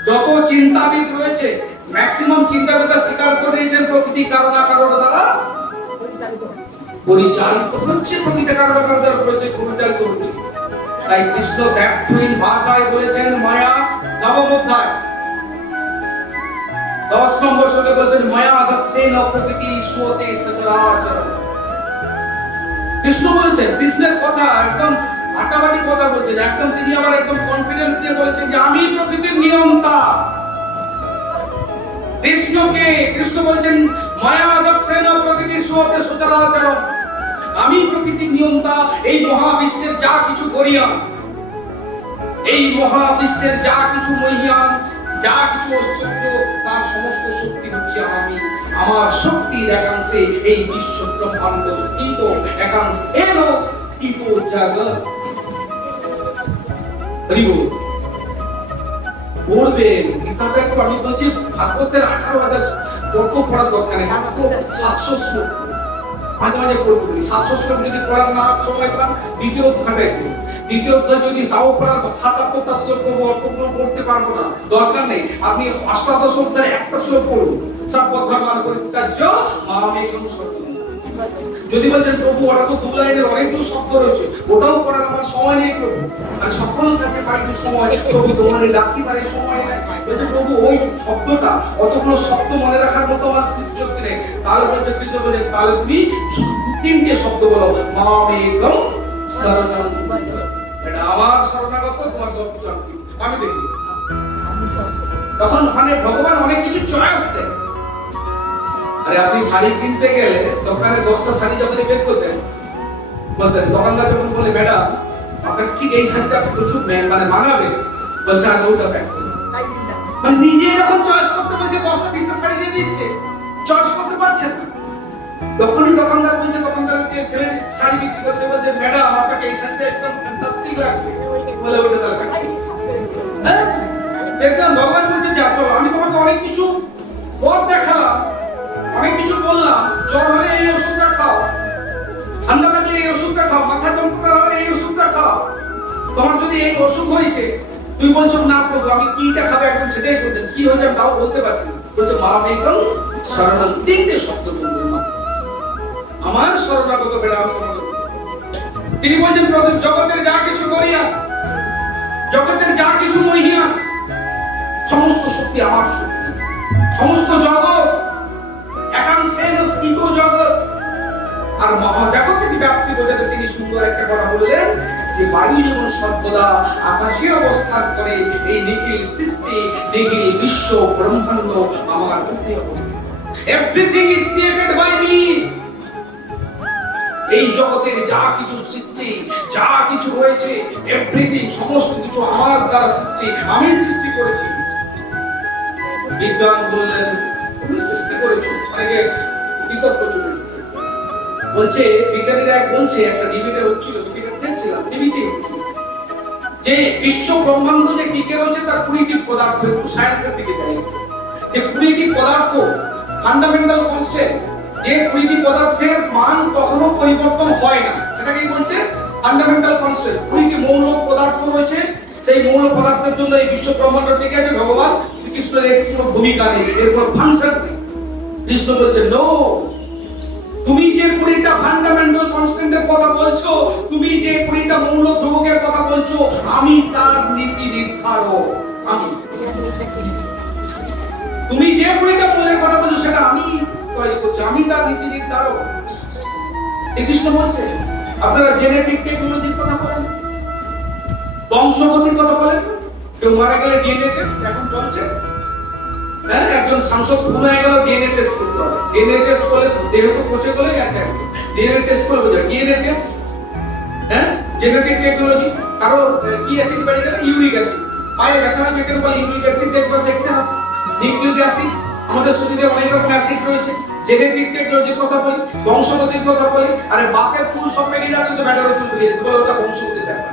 যত চিন্তাবিদ রয়েছে, ম্যাক্সিমাম চিন্তাবিদরা স্বীকার করে নিয়েছেন প্রকৃতি কারো না কারো দ্বারা পরিচালিত হচ্ছে, প্রকৃতি কারো না কারো দ্বারা পরিচালিত হচ্ছে। তাই কৃষ্ণ ব্যর্থহীন ভাষায় বলেছেন মায়া নবম অধ্যায় 10 নম্বর শ্লোকে বলেছেন মায়া দক্ষেন প্রকৃতি সুয়তে সচরাচর। কৃষ্ণ বলেছেন, কৃষ্ণের কথা একদম আটাবাটি কথা বলছেন, একদম তিনি আবার একদম কনফিডেন্স দিয়ে বলেছেন যে আমি প্রকৃতির নিয়ন্তা। কৃষ্ণ বলেছেন মায়া দক্ষেন প্রকৃতি সুয়তে সচরাচর, আমি প্রকৃতির নিয়ন্তা। এই মহাবিশ্বের যা কিছু গরিয়ান, এই মহাবিশ্বের যা কিছু মহিয়ান, যা কিছু অস্তিত্ব, তার সমস্ত শক্তি হচ্ছে আমি। আমার শক্তির একাংশে এই বিশ্ব ব্রহ্মাণ্ড স্থিত, একাংশেন স্থিত জগৎ। পড়বেন গীতাটা একটু, আমি বলছি ভাগবতের 18,000 কত পড়ার দরকার নেই, মাত্র 700 শ্লোক মাঝে মাঝে পড়তে পারি। 700 শ্লোক যদি পড়ার না সময় পান, দ্বিতীয় অধ্যায়টা একটু, দ্বিতীয় অধ্যায় যদি তাও পড়ার 77টা শ্লোক অর্থপূর্ণ করতে পারবো না, দরকার নেই। আপনি অষ্টাদশ অধ্যায় একটা শ্লোক পড়ুন, সব অধ্যায় করে কার্য মামেকং সত্যম। যদি বলছেন প্রভু ওটা তো 2 লাইনের অনেকগুলো শব্দ রয়েছে, ওটাও পড়ার আমার সময় নেই প্রভু, আর সকল কাছে পাইতে সময় প্রভু তোমার ডাকি পারে সময় নাই। বলছে প্রভু ওই শব্দটা, অতগুলো শব্দ মনে রাখার মতো আমার স্মৃতিশক্তি নেই। তাহলে বলছে কৃষ্ণ বলেন তাহলে তুমি 3টে শব্দ বলো, মামেকং শরণং। এটা আমার শরণাগত, তোমার শব্দ আমি দেখি। তখন ওখানে ভগবান অনেক কিছু চয়েস দেয়। আরে আপনি শাড়ি কিনতে গেলে দোকানে 10টা শাড়ি যখন বের করতেন, বলতেন দোকানদার যখন বলে ম্যাডাম আপনার ঠিক এই শাড়িটা প্রচুর মানে মানাবে, বলছে আর ওটা প্যাক করুন। মানে নিজে যখন চয়েস করতে বলছে 10টা 20টা শাড়ি দিয়ে দিচ্ছে, চয়েস করতে পারছেন না। তখনই দোকানদার বলছে, দোকানদারকে ছেলে শাড়ি বিক্রি করছে, বলছে ম্যাডাম আপনাকে এই শাড়িটা একদম ফ্যান্টাস্টিক লাগবে, বলে ওটা দরকার। হ্যাঁ একদম ভগবান বলছে যা চলো আমি তোমাকে অনেক কিছু পথ দেখালাম, অনেক কিছু বললাম, জ্বর হলে এই ওষুধটা খাও, ঠান্ডা লাগলে এই ওষুধটা খাও, মাথা যন্ত্রণা হলে এই ওষুধটা খাও। তোমার যদি এই অসুখ হয়েছে, তুই বলছো না প্রভু আমি কিটা খাবো, একদম সেটাই বলতেন, কি হয়েছে আমি তাও বলতে পারছি না। বলছে মামেকং শরণং, 3টে শব্দ বললাম, আমার শরণাগত বেড়া আমি তোমাকে। তিনি বলছেন প্রভু জগতের যা কিছু করিয়া, জগতের যা কিছু মহিয়া, সমস্ত শক্তি আমার শক্তি, সমস্ত জগৎ একাংশেন স্থিত জগৎ। আর মহাজগতের ব্যাপ্তি বোঝাতে তিনি সুন্দর একটা কথা বললেন যে বায়ু যেমন সর্বদা আকাশে অবস্থান করে, এই নিখিল সৃষ্টি, নিখিল বিশ্ব ব্রহ্মাণ্ড আমার মধ্যে অবস্থান। Everything is created by me. এই জগতের যা কিছু সৃষ্টি, যা কিছু রয়েছে, এভরিথিং সমস্ত কিছু আমার দ্বারা সৃষ্টি, আমি সৃষ্টি করেছি। বিজ্ঞান বললেন তুমি সৃষ্টি করেছো, অনেকে বিতর্ক চলে এসেছে। বলছে বিজ্ঞানীরা এক বলছে একটা ডিবেটে হচ্ছিল, ডিবেটে দেখছিলাম টিভিতে হচ্ছিল, যে বিশ্ব ব্রহ্মাণ্ড যে কি কে রয়েছে তার 20টি পদার্থ, একটু সায়েন্সের দিকে যাই, যে 20টি পদার্থ ফান্ডামেন্টাল কনস্ট্যান্ট, যে 20টি পদার্থের মান কখনো পরিবর্তন হয় না, সেটাকে বলছে ফান্ডামেন্টাল কনস্ট্যান্ট। 20টি মৌল পদার্থ রয়েছে, সেই মৌল পদার্থের জন্য এই বিশ্ব ব্রহ্মাণ্ড টিকে আছে। ভগবান শ্রীকৃষ্ণের এর কোনো ভূমিকা নেই, এর কোনো ফাংশন নেই। কৃষ্ণ বলছে নো, তুমি যে 20টা ফান্ডামেন্টাল কনস্ট্যান্টের কথা বলছো, তুমি যে 20টা মৌল ধ্রুবকের কথা বলছো, আমি তার নীতি নির্ধারক। আমি তুমি যে 20টা মৌলের কথা বলছো সেটা আমি তৈরি করছি, আমি তার নীতি নির্ধারক। কৃষ্ণ বলছে আপনারা জেনেটিক টেকনোলজির কথা বলেন, বংশগতির কথা বলেন, কেউ মারা গেলে ডিএনএ টেস্ট এখন চলছে, হ্যাঁ, একজন সাংসদ খুন হয়ে গেল, ডিএনএ টেস্ট করতে হবে। ডিএনএ টেস্ট করলে দেহ তো পচে গলে গেছে, ডিএনএ টেস্ট করে বোঝা। ডিএনএ টেস্ট, হ্যাঁ, জেনেটিক টেকনোলজি। কারো কি অ্যাসিড বেড়ে গেলে ইউরিক অ্যাসিড, পায়ে ব্যথা হয়েছে কেন বলে ইউরিক অ্যাসিড একবার দেখতে হবে। নিউক্লিক অ্যাসিড, আমাদের শরীরে অনেক রকম অ্যাসিড রয়েছে। জেনেটিক টেকনোলজির কথা বলি, বংশগতির কথা বলি। আরে বাপের চুল সব বেরিয়ে যাচ্ছে তো ব্যাটারও চুল বেরিয়ে যাচ্ছে, বলে ওটা বংশগতির ব্যাপার।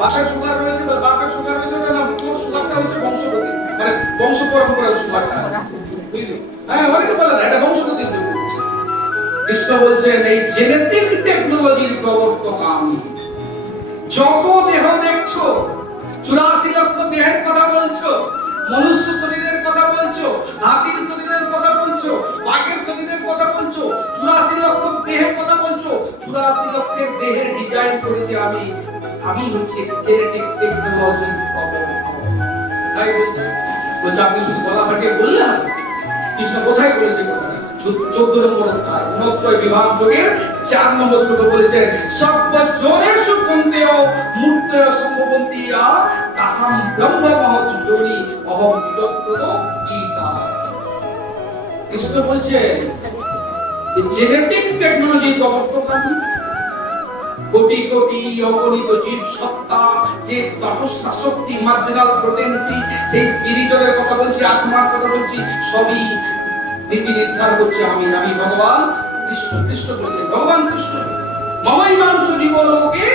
বাপের সুগার রয়েছে, বাপের সুগার রয়েছে না, তোর সুগারটা হচ্ছে বংশগতি, মানে বংশ পরম্পরার সুগারটা, বুঝলি? হ্যাঁ, অনেকে বলে না এটা বংশগতির জন্য। কৃষ্ণ বলছেন এই জেনেটিক টেকনোলজির প্রবর্তক আমি। যত দেহ দেখছো, 84 লক্ষ দেহের কথা বলছো, মনুষ্য শরীরের কথা বলছো, হাতির শরীরের কথা বলছো, বাঘের শরীরের কথা বলছো, 84 লক্ষ দেহের কথা বলছো, 84 লক্ষের দেহের ডিজাইন করেছি আমি। আমি হচ্ছে জেনেটিক টেকনোলজির প্রবর্তক। তাই বলছে আপনি শুধু গলা ফাটিয়ে বললেন, কৃষ্ণ কোথায় বলেছে কথাটা? 14 নম্বর অধ্যায় 69 বিভাগ যোগের 4 নম্বর শ্লোকে বলেছেন সর্বজনেষু কুন্তেয় মূর্তয় সম্ভবন্তিয়া তাসাম ব্রহ্ম মহৎ যোনি অহম বিদগ্ধ গীতা। কৃষ্ণ বলছেন যে জেনেটিক টেকনোলজি প্রবর্তক আমি। কোটি কোটি অগণিত জীব সত্তা, যে তপস্যা শক্তি, মার্জিনাল পোটেন্সি, সেই স্পিরিটের কথা বলছি, আত্মার কথা বলছি, সবই নীতি নির্ধারণ করছে আমি। আমি ভগবান কৃষ্ণ। কৃষ্ণ বলছেন ভগবান কৃষ্ণ মমাই মাংস জীবলোকে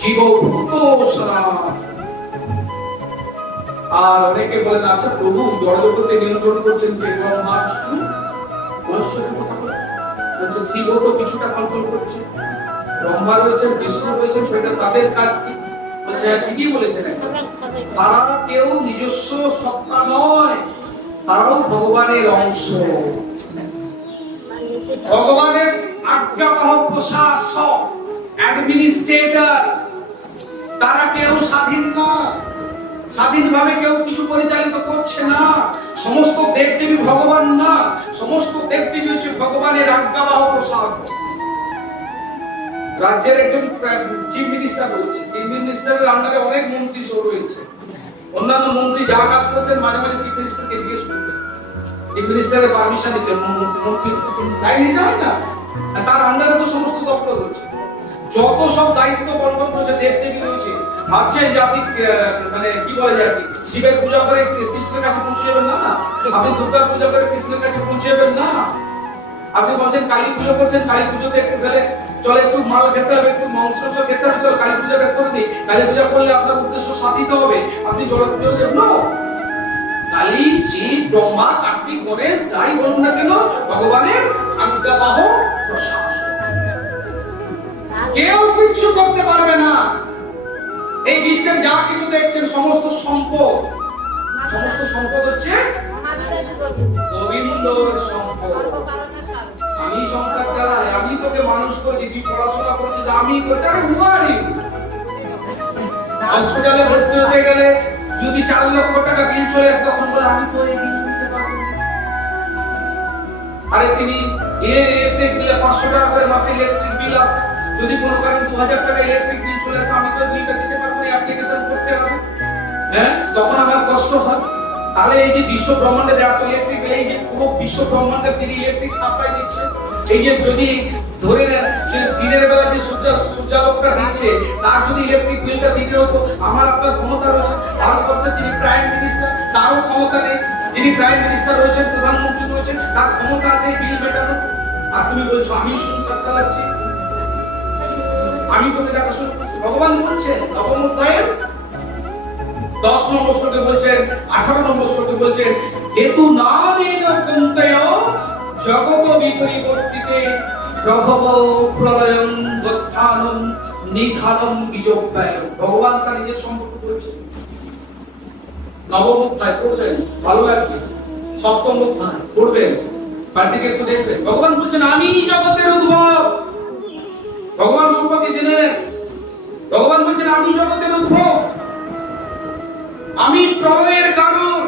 জীবভূত সনাতন। আর অনেকে বলেন আচ্ছা প্রভু জড়জগতে নিয়ন্ত্রণ করছেন কে? ব্রহ্মা বিষ্ণু মহেশ্বরের কথা বলে বলছে শিব তো কিছুটা কন্ট্রোল করছে, ব্রহ্মা রয়েছে, বিষ্ণু রয়েছে, সেটা তাদের কাজ কি? বলছে ঠিকই বলেছেন, তারা কেউ নিজস্ব সত্তা নয়, তারাও ভগবানের অংশ, ভগবানের আজ্ঞাবাহক প্রশাসক, অ্যাডমিনিস্ট্রেটর। তারা কেউ স্বাধীন না, স্বাধীনভাবে কেউ কিছু পরিচালিত করছে না। সমস্ত দেবদেবী ভগবান না, সমস্ত দেবদেবী হচ্ছে ভগবানের আজ্ঞাবাহক প্রশাসক। রাজ্যের একজন চিফ মিনিস্টার রয়েছে, চিফ মিনিস্টারের আন্ডারে অনেক মন্ত্রী সহ রয়েছে। অন্যান্য মন্ত্রী যা কাজ করছেন মাঝে মাঝে চিফ মিনিস্টারকে জিজ্ঞেস করতেন, চিফ মিনিস্টারের পারমিশন নিতে, মন্ত্রী তাই নিতে হয় না, তার আন্ডারে তো সমস্ত দপ্তর রয়েছে, যত সব দায়িত্ব বন্টন রয়েছে, দেবদেবী রয়েছে। ভাবছেন যে আপনি মানে কি বলে যায়, শিবের পূজা করে কৃষ্ণের কাছে পৌঁছে যাবেন না, আপনি দুর্গার পূজা করে কৃষ্ণের কাছে পৌঁছে যাবেন না। আপনি বলছেন কালী পুজো করছেন, কালী পুজোতে একটু গেলে চলে, একটু মাল খেতে হবে, একটু মাংস খেতে হবে, চল কালী পূজা করে দিই। কালী পূজা করলে আপনার উদ্দেশ্য সাধিত হবে, আপনি জড় পুজো দেবেন না। কালী, শিব, ব্রহ্মা, কার্তিক, গণেশ যাই বলুন না কেন, ভগবানের আজ্ঞাবাহক প্রশাসক। কেউ কিছু করতে পারবে না। এই বিশ্বের যা কিছু দেখছেন সমস্ত সম্পদ, সমস্ত সম্পদ হচ্ছে গোবিন্দর সম্পদ। আমি সংসার চালাই, আমি তোকে মানুষ করছি, তুই পড়াশোনা করছিস, আমি করছি, আরে উহারি। হসপিটালে ভর্তি হতে গেলে যদি 4 লক্ষ টাকা বিল চলে আসে, তখন বলে আমি তো এই বিল দিতে পারবো না। আরে তিনি ইলেকট্রিক বিল 500 টাকা করে মাসে ইলেকট্রিক বিল আসে, যদি কোনো কারণে 2000 টাকা ইলেকট্রিক বিল চলে আসে, আমি তো বিলটা দিতে পারবো না, অ্যাপ্লিকেশন করতে হবে, হ্যাঁ, তখন আমার কষ্ট হয়। তাহলে এই যে বিশ্ব ব্রহ্মাণ্ডের এত ইলেকট্রিক, এই যে পুরো বিশ্ব ব্রহ্মাণ্ডের তিনি ইলেকট্রিক সাপ্লাই দিচ্ছে, এই যে যদি ধরে নেন যে দিনের বেলা যে সূর্যালোকটা দিচ্ছে, তার যদি ইলেকট্রিক বিলটা দিতে হতো, আমার আপনার ক্ষমতা রয়েছে। ভারতবর্ষের যিনি প্রাইম মিনিস্টার, তারও ক্ষমতা নেই। যিনি প্রাইম মিনিস্টার রয়েছেন, প্রধানমন্ত্রী রয়েছেন, তার ক্ষমতা আছে বিল মেটানো। আর তুমি বলছো আমি সংসার চালাচ্ছি, আমি তোকে দেখাশোনা করছি। ভগবান বলছেন নবম অধ্যায়ের 10 নম্বর শ্লোকে বলছেন, 18 নম্বর শ্লোকে বলছেন হেতু নামেন কুন্তেয় জগত বিপরিবর্তিতে প্রভব প্রলয়ং গত্থানং নিধানং বিজব্যয়। ভগবান তার নিজের সম্পর্ক বলছেন। নবম অধ্যায় পড়বেন, ভালো লাগবে। সপ্তম অধ্যায় পড়বেন, বাড়িতে একটু দেখবেন। ভগবান বলছেন আমি জগতের উদ্ভব। ভগবান সম্পর্কে জেনে নেন। ভগবান বলছেন আমি জগতের উদ্ভব, আমি প্রলয়ের কারণ,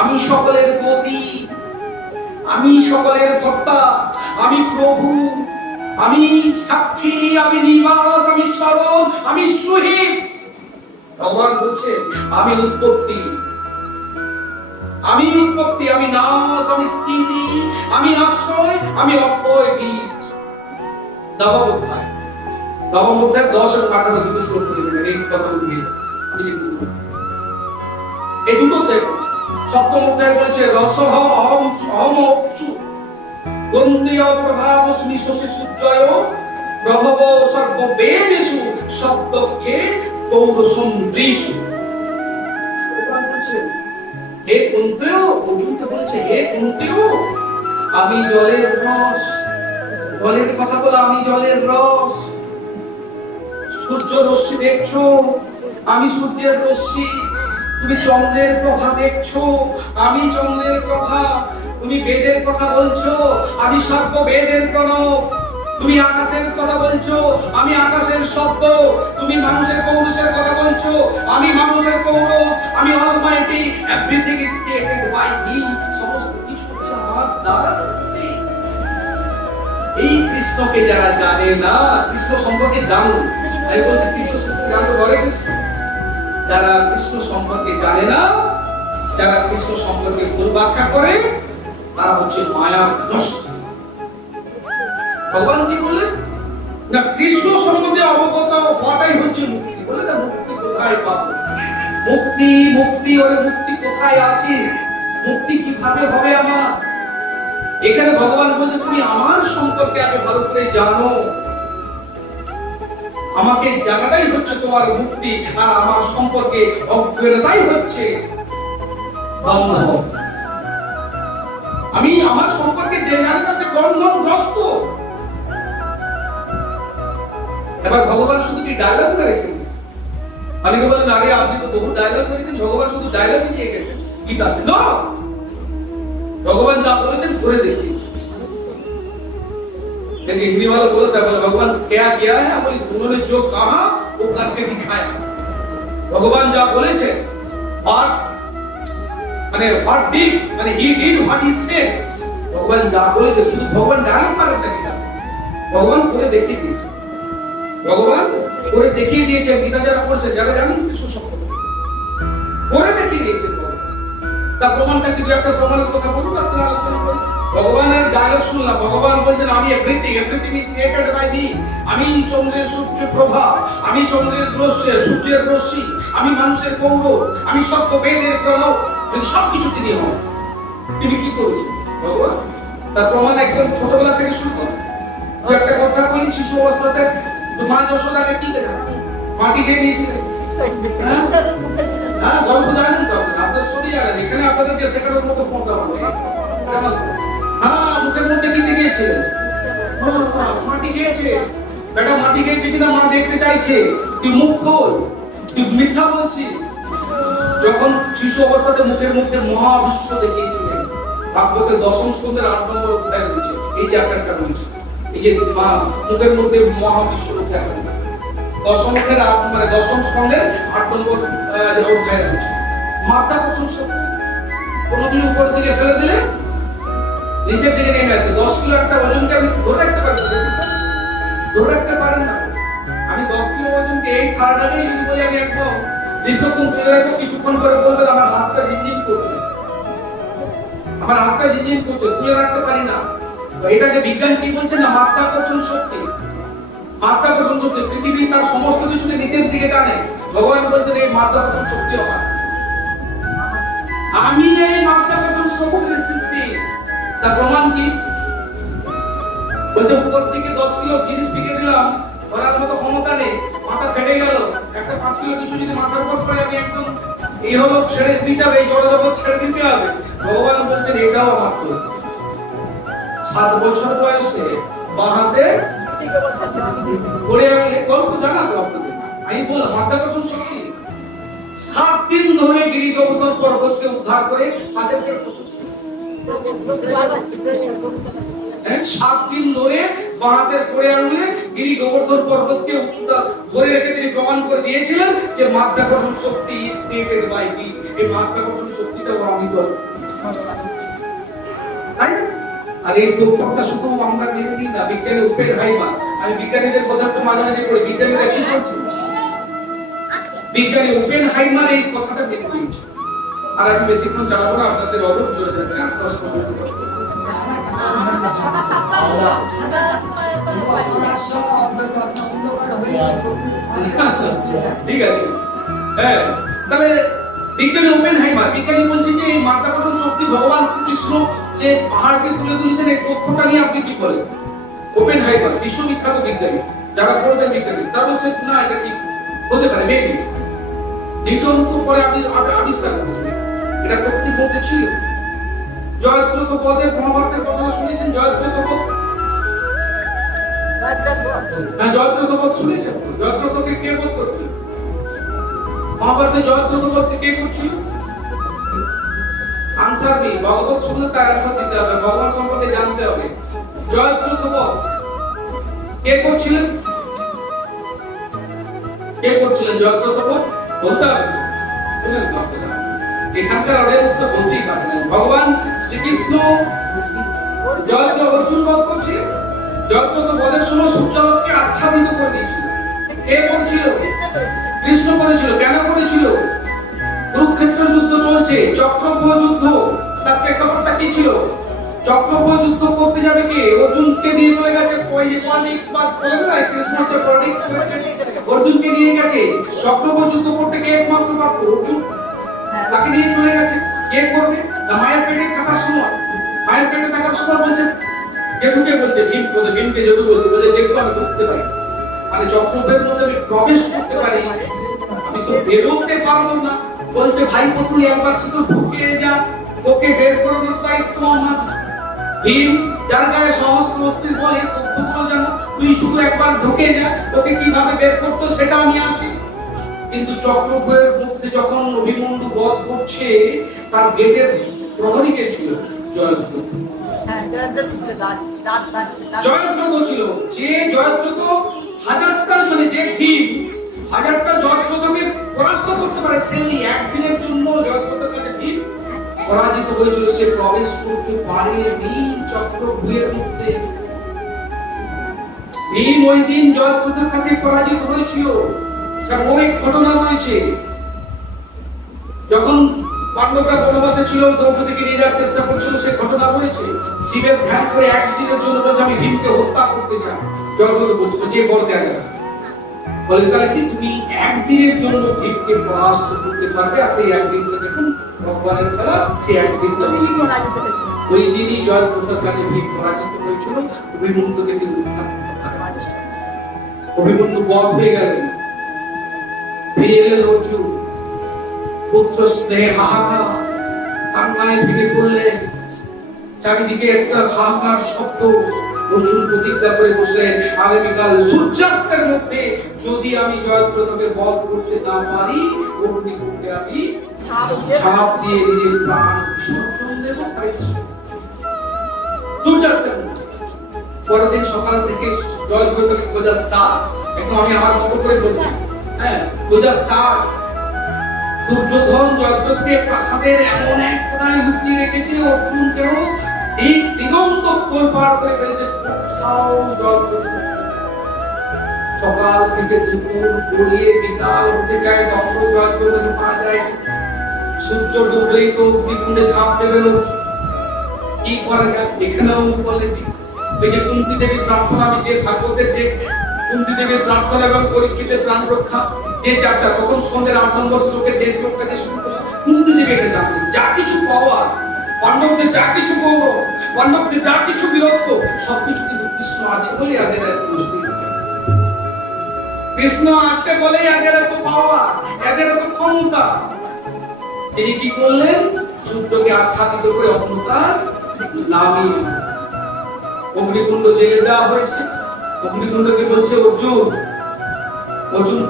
আমি সকলের গতি, আমি সকলের কর্তা, আমি প্রভু, আমি সাক্ষী, আমি নিবাস, আমি স্মরণ, আমি শহীদ। ভগবান বলছে আমি উৎপত্তি, আমি উৎপত্তি, আমি নাশ, আমি স্থিতি, আমি আশ্রয়, আমি অক্ষয় বীজ। নবম অধ্যায় 10 এবং 18 দুটো শ্লোক করে দেবেন এই কথাগুলো দিয়ে। এই দুটো দেখুন। সপ্তম অধ্যায় বলেছে রসহ অহম অহম অপসু গন্ধিয় প্রভাবস্মি শশী সূর্যয় প্রভব সর্ব বেদেষু শব্দকে পৌরসম দৃশু। হে কুন্তেয়, অর্জুনকে বলেছে হে কুন্তেয়, আমি জলের রস, জলের কথা বলে আমি জলের রস। সূর্য রশ্মি দেখছো, আমি সূর্যের রশ্মি। তুমি চন্দ্রের প্রভা দেখছো, আমি চন্দ্রের প্রভা। তুমি বেদের কথা বলছো, আমি সর্ব বেদের প্রণব। তুমি আকাশের কথা বলছো, আমি আকাশের শব্দ। তুমি মানুষের পৌরুষের কথা বলছো, আমি মানুষের পৌরুষ। আমি almighty, everything is created by me. সমস্ত কিছু হচ্ছে আমার দ্বারা সৃষ্টি। এই কৃষ্ণকে যারা জানে না, কৃষ্ণ সম্পর্কে জানুন। আমি বলছি কৃষ্ণ সম্পর্কে জানতে পারে। যারা কৃষ্ণ সম্পর্কে জানে না, যারা কৃষ্ণ সম্পর্কে ভুল ব্যাখ্যা করে, তারা হচ্ছে মায়াগ্রস্ত। ভগবান কি বললেন না, কৃষ্ণ সম্বন্ধে অবগত হওয়াটাই হচ্ছে মুক্তি। বলে না, মুক্তি কোথায় পাবো? মুক্তি মুক্তি ওরে মুক্তি কোথায় আছে? মুক্তি কিভাবে হবে আমার? এখানে ভগবান বলছে তুমি আমার সম্পর্কে আগে ভালো করে জানো। আমাকে জানাটাই হচ্ছে তোমার মুক্তি, আর আমার সম্পর্কে অজ্ঞতাই হচ্ছে বন্ধন। আমি আমার সম্পর্কে যে জানি না সে বন্ধনগ্রস্ত। এবার ভগবান শুধু কি ডায়লগ করেছেন? অনেকে বলেন আরে আপনি তো বহু ডায়লগ করেছেন, ভগবান শুধু ডায়লগই দিয়ে গেছেন গীতাতে। না, ভগবান যা বলেছেন করে দেখিয়েছেন। हिंदी वाला बोलता है भगवान क्या किया है, बोली उन्होंने जो कहा वो करके दिखाया। भगवान যা বলেছে আর মানে what did মানে he did what he said। ভগবান যা বলেছে, শুধু ভগবান ডায়লগ মারতে না, ভগবান করে দেখিয়ে দিয়েছে। ভগবান করে দেখিয়ে দিয়েছে। গীতা যারা বলছে, যারা জানেন কিছু সম্পর্কে করে দেখিয়ে দিয়েছে। তার প্রমাণটা কি? একটা প্রমাণের কথা বলবো, আপনারা আলোচনা করুন। ভগবানের ডায়লগ শুনলাম। ভগবান বলছেন আমি everything is created by me. আমি চন্দ্রের সূর্য প্রভা, আমি চন্দ্রের রশ্মি, সূর্যের রশ্মি, আমি মানুষের পৌর, আমি সর্ব বেদের প্রণব। সব কিছু তিনি হন। তিনি কি করেছেন ভগবান? তার প্রমাণ একদম ছোটবেলা থেকে শুরু করে। একটা কথা বলি, শিশু অবস্থাতে মা যশোদাকে কি দেখে মাটি খেয়ে দিয়েছিলেন। হ্যাঁ, গল্প জানেন তো আপনার স্টোরি জানেন। এখানে আপনাদেরকে শেখানোর মতো পড়তে হবে। হ্যাঁ, মুখের মধ্যে কি দেখিয়েছিলেন? মাটি খেয়েছে। বেটা মাটি খেয়েছে কিনা মা দেখতে চাইছে। তুই মুখ খোল, তুই মিথ্যা বলছিস। যখন শিশু অবস্থাতে মুখের মধ্যে মহাবিশ্ব দেখিয়েছিলেন, ভাগবতের 10ম স্কন্ধের 8 নম্বর অধ্যায় রয়েছে এই চ্যাপ্টারটা রয়েছে। এই যে মা মুখের মধ্যে মহাবিশ্ব দেখা যায় 10ম স্কন্ধের 8 নম্বর অধ্যায় রয়েছে। মাধ্যাকর্ষণ শক্তি কোনদিন উপর দিকে ফেলে দিলে নিচের দিকে নেমে আসে। 10 কিলো একটা ওজনকে আমি ধরে রাখতে পারি? ধরে রাখতে পারেন না। আমি 10 কিলো ওজনকে এই থালাটাকেই যদি বলি আমি একদম দীর্ঘক্ষণ ফেলে রাখবো, কিছুক্ষণ পরে বলবেন আমার হাতটা ঝিনঝিন করছে, আমার হাতটা ঝিনঝিন করছে, তুলে রাখতে পারি না। তো এটাকে বিজ্ঞান কি বলছে না, মাধ্যাকর্ষণ শক্তি। মাধ্যাকর্ষণ শক্তি পৃথিবী তার সমস্ত কিছুকে নিচের দিকে টানে। ভগবান বলছেন এই মাধ্যাকর্ষণ শক্তি আমার, আমি এই মাধ্যাকর্ষণ শক্তির সৃষ্টি। তার প্রমাণ কি? বলছে উপর থেকে 10 কিলো জিনিস টিকে দিলাম, ধরার মতো ক্ষমতা নেই, মাথা ফেটে গেল। একটা 5 কিলো কিছু যদি মাথার উপর পড়ে আমি একদম এই হলো ছেড়ে দিতে হবে, এই জড়জগৎ ছেড়ে দিতে হবে। ভগবান বলছেন এটাও আমার তো 7 বছর বয়সে বাহাতে করে আমি গল্প জানা তো আপনাদের। আমি বললাম মাধ্যাকর্ষণ শক্তি 7 দিন ধরে গিরি গোবর্ধন পর্বতকে উদ্ধার করে তাদেরকে 7 দিন ধরে বাহাতের করে আনলে গিরি গোবর্ধন পর্বতকে ধরে রেখে তিনি প্রমাণ করে দিয়েছিলেন যে মাধ্যাকর্ষণ শক্তি ইজ ক্রিয়েটেড বাই মি। এই মাধ্যাকর্ষণ শক্তিটাও আমি তো তাই না? আর এই তথ্যটা শুধু আমরা নিয়ে না, বিজ্ঞানী ওপেনহাইমার, আমি বিজ্ঞানীদের কথা তো মাঝে মাঝে পড়ি, বিজ্ঞানীরা কি বলছে? বিজ্ঞানী ওপেনহাইমার এই কথাটা বের করেছে। আর আমি বেশিক্ষণ চালাবো না, আপনাদের অবধ চলে যাচ্ছে 8-10 মিনিট। ঠিক আছে, হ্যাঁ। তাহলে বিজ্ঞানী ওপেনহাইমার বিজ্ঞানী বলছেন যে এই মাধ্যাকর্ষণ শক্তি ভগবান শ্রীকৃষ্ণ যে পাহাড়কে তুলে তুলেছেন, এই তথ্যটা নিয়ে আপনি কি বলেন? ওপেনহাইমার বিশ্ববিখ্যাত বিজ্ঞানী, যারা বলতেন বিজ্ঞানী, তারা বলছেন না এটা ঠিক হতে পারে, মেবি। নিউটন তো পরে আপনি আবিষ্কার করেছেন, এটা প্রকৃতির মধ্যে ছিল। জয়দ্রথ পদে মহাভারতের কথা শুনেছেন? জয়দ্রথ পদ, হ্যাঁ জয়দ্রথ পদ শুনেছেন? জয়দ্রথকে কে বধ করছিল? মহাভারতে জয়দ্রথ পদকে কে করছিল? আনসার নেই, ভগবত শুনলে তার আনসার দিতে হবে, ভগবান সম্পর্কে জানতে হবে। জয়দ্রথ পদ কে করছিলেন? কে করছিলেন জয়দ্রথ পদ? বলতে হবে, এখানকার অডিয়েন্স তো বলতেই পারবে না। ভগবান শ্রীকৃষ্ণ জয়দ্রথ অর্জুন বধ করছিলেন। জয়দ্রথ বধের সময় সূর্যালোককে আচ্ছাদিত করে দিয়েছিল। কে করছিল? কৃষ্ণ করেছিল। কেন করেছিল? কুরুক্ষেত্র যুদ্ধ চলছে, চক্রব্যূহ যুদ্ধ। তার প্রেক্ষাপটটা কি ছিল? চক্রব্যূহ যুদ্ধ করতে যাবে কে? অর্জুনকে নিয়ে চলে গেছে। ওই যে পলিটিক্স বাদ বলে না, কৃষ্ণ হচ্ছে পলিটিক্স করেছে, অর্জুনকে নিয়ে গেছে। চক্রব্যূহ যুদ্ধ করতে কে একমাত্র পারত? অর্জুন। তাকে নিয়ে চলে গেছে। কে করবে? মায়ের পেটে থাকার সময়, মায়ের পেটে থাকার সময় বলছে, জেঠুকে বলছে, ভীমকে জেঠু বলছে, বলে দেখো আমি করতে পারি, মানে চক্রব্যূহের মধ্যে আমি প্রবেশ করতে পারি, আমি তো বেরোতে পারবো না। বলছে ভাই তুই একবার শুধু ঢুকে যা, তোকে বের করে দেওয়ার দায়িত্ব আমার। ভীম, যার গায়ে সহস্র অস্ত্র বলে, তথ্যগুলো জানো, তুই শুধু একবার ঢুকে যা, তোকে কিভাবে বের করতো সেটা আমি আছি। কিন্তু চক্রব্যূহের মধ্যে যখন অভিমন্যু বধ করছে, তার গেটের প্রহরী কে ছিল? জয়দ্রথ। জয়দ্রথ ছিল। যে জয়দ্রথ হাজারটা, মানে যে ভীম হাজারটা জয়দ্রথকে পরাস্ত করতে পারে, সেই একদিনের জন্য জয়দ্রথের কাছে ভীম পরাজিত হয়েছিল। সে প্রবেশ করতে পারেনি চক্রব্যূহের মধ্যে। ভীম ওই দিন জয়দ্রথের কাছে পরাজিত হয়েছিল। তার অনেক ঘটনা রয়েছে। যখন পাণ্ডবরা বনবাসে ছিল, দ্রৌপদীকে নিয়ে যাওয়ার চেষ্টা করছিল, সে ঘটনা রয়েছে। শিবের ধ্যান করে একদিনের জন্য বলছে আমি ভীমকে হত্যা করতে চাই। জয়দ্রথ বলছিল যে বল দেয় না, বলে তাহলে কি তুমি একদিনের জন্য ভীমকে পরাস্ত করতে পারবে? আর সেই একদিনটা দেখুন ভগবানের খেলা, সেই একদিনটা ওই দিনই জয়দ্রথের কাছে ভীম পরাজিত হয়েছিল। অভিমন্যুকে তিনি উদ্ধার করতে পারেন। অভিমন্যু বধ হয়ে গেলেন। ফিরে এলেন অর্জুন। পুত্র স্নেহে হাহাকার, কান্নায় ভেঙে পড়লেন। চারিদিকে একটা হাহাকার শব্দ। অর্জুন প্রতিজ্ঞা করে বসলেন, আগামীকাল সূর্যাস্তের মধ্যে যদি আমি জয়দ্রথকে বধ করতে না পারি, অগ্নিকুণ্ডে আমি ঝাঁপ দিয়ে নিজের প্রাণ বিসর্জন দেব। সূর্যাস্তের মধ্যে। পরের দিন সকাল থেকে জয়দ্রথকে খোঁজা স্টার্ট। এখন আমি আমার মতো করে বলছি, হ্যাঁ খোঁজা স্টার্ট। দুর্যোধন জয়দ্রথকে প্রাসাদের এমন এক কোণায় লুকিয়ে রেখেছে, অর্জুনকেও এই দিগন্ত তোলপাড় করে ফেলেছে, কোথাও জয়দ্রথ। সকাল থেকে দুপুর গড়িয়ে বিকাল হতে যায়, তখন জয়দ্রথকে পাওয়া যায়। সূর্য ডুবলেই তো অগ্নিকুণ্ডে ঝাঁপ দেবেন অর্জুন। কি করা যায়? এখানেও বলে ওই যে কুন্তি দেবীর প্রার্থনা, আমি যে ভাগবতের যে কুন্তি দেবীর প্রার্থনা এবং পরীক্ষিতের প্রাণ রক্ষা, যে চারটা প্রথম স্কন্ধের 8 নম্বর শ্লোকে দেশ রক্ষা দিয়ে শুরু করে, কুন্তি দেবী এটা জানতেন। যা কিছু পাওয়ার, পাণ্ডবদের যা কিছু গৌরব, পাণ্ডবদের যা কিছু বীরত্ব, সবকিছু কিন্তু কৃষ্ণ আছে বলে এদের এত কৃষ্ণ আছে বলে এদের এত পাওয়ার, এদের এত ক্ষমতা। তিনি কি করলেন? সূর্যকে আচ্ছাদিত করে অন্ধকার নামিয়ে অগ্নিকুণ্ড জেলে দেওয়া হয়েছে। অগ্নিকুণ্ডকে বলছে অর্জুন, অর্জুন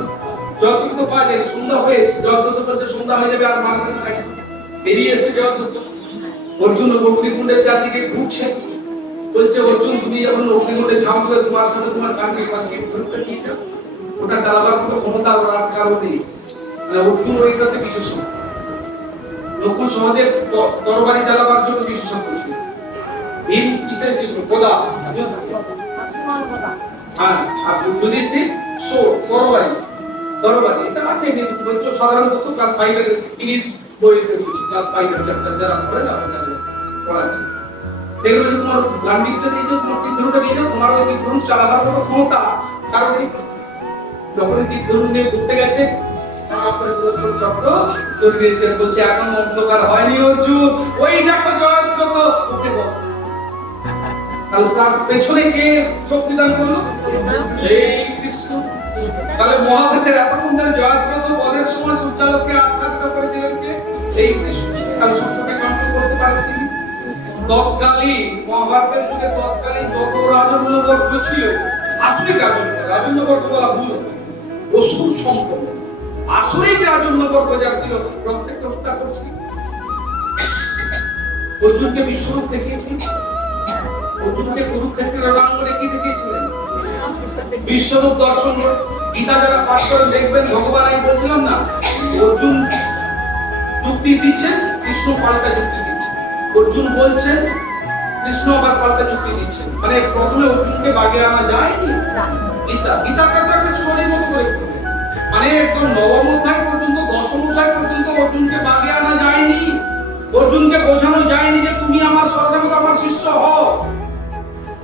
জয়দ্রথ তো পাওয়া যায়, সন্ধ্যা হয়েছে। জয়দ্রথ বলছে সন্ধ্যা হয়ে যাবে, আর মাঝখানে থাকে। বেরিয়ে এসে জয়দ্রথ অর্জুন অগ্নিকুণ্ডের চারদিকে ঘুরছে। বলছে অর্জুন তুমি যখন অগ্নিকুণ্ডে ঝাঁপ দেবে, তোমার সাথে তোমার কানকে পাঠিয়ে ধরতে নিয়ে যাও। ওটা চালাবার কোনো ক্ষমতা আর কারো নেই। অর্জুন ওই কাছে বিশেষজ্ঞ। লক্ষণ সহজে তরবারি চালাবার জন্য বিশেষজ্ঞ ছিল। ভীম কিসের কিছু গদা, হ্যাঁ, আর যুধিষ্ঠির তরবারি। তরবারি এটা আছে সাধারণত ক্লাস 5 এর ইংলিশ বইতে কিছু ক্লাস 5 এর চ্যাপ্টার যারা পড়ে না ওখানে পড়া আছে। সেগুলো যদি তোমার গান্ডিতে দিয়ে দাও, তোমার তীর দিয়ে দাও, তোমার ওই তীর চালাবার কোনো ক্ষমতা কারণ যখন তীর নিয়ে ঘুরতে গেছে সারাপরে পুরো চক্র চলে বলছে এখন অন্ধকার হয়নি অর্জুন, ওই দেখো জয়দ্রথ ওকে বল। তাহলে তার পেছনে কে শক্তিদান করলো? এই কৃষ্ণ। তাহলে মহাভারতের এতক্ষণ ধরে জয়দ্রথ বধের সময় সূর্যালোককে আচ্ছাদিত করেছিলেন কে? সেই কৃষ্ণ। তাহলে সূর্যকে কন্ট্রোল করতে পারেন তিনি। তৎকালীন মহাভারতের যুগে তৎকালীন যত রাজন্যবর্গ ছিল, আসরিক রাজন্যবর্গ বলা ভুল, অসুর সম্পন্ন আসরিক রাজন্যবর্গ যারা ছিল প্রত্যেক হত্যা করছিল। অর্জুনকে বিশ্বরূপ দেখিয়েছিলেন, অর্জুনকে কুরুক্ষেত্রের রণাঙ্গনে কি দেখিয়েছিলেন? বিশ্বরূপ দর্শন। গীতা যারা পাঠ করে দেখবেন ভগবান আমি বলছিলাম না, অর্জুন যুক্তি দিচ্ছেন, কৃষ্ণ পাল্টা যুক্তি দিচ্ছেন। অর্জুন বলছেন, কৃষ্ণ আবার পাল্টা যুক্তি দিচ্ছেন। মানে প্রথমে অর্জুনকে বাগে আনা যায়নি। গীতাটা তো একটা স্টোরির মতো করে পড়বে। মানে একদম নবম অধ্যায় পর্যন্ত দশম অধ্যায় পর্যন্ত অর্জুনকে বাগে আনা যায়নি। অর্জুনকে বোঝানো যায়নি যে তুমি আমার স্বর্ণাগত আমার শিষ্য হও।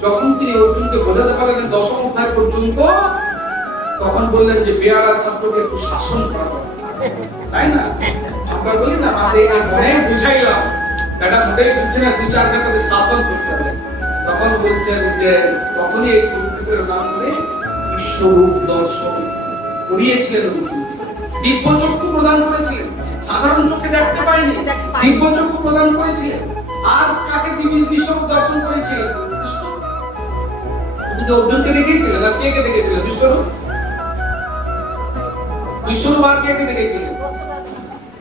যখন তিনি অর্জুনকে বোঝাতে পারলেন দশম অধ্যায় পর্যন্ত, তখন বললেন যে বেয়ারা ছাত্রকে একটু শাসন করা তাই না? আমরা বলি না অনেক বুঝাইলাম, এটা মোটেই বুঝছে না, দু চার টাকা শাসন করতে হবে। তখন বলছেন যে তখনই এই কুরুক্ষেত্রের নাম করে বিশ্বরূপ দর্শন করিয়েছিলেন অর্জুন। দিব্য চক্ষু প্রদান করেছিলেন, সাধারণ চোখে দেখতে পায়নি, দিব্য চক্ষু প্রদান করেছিলেন। আর কাকে বিশ্বরূপ দর্শন করেছিলেন? কিন্তু অর্জুনকে দেখিয়েছিলেন, আর কে কে দেখেছিলেন? বিশ্বরূপ। বিশ্বরূপ আর কে কে দেখেছিলেন?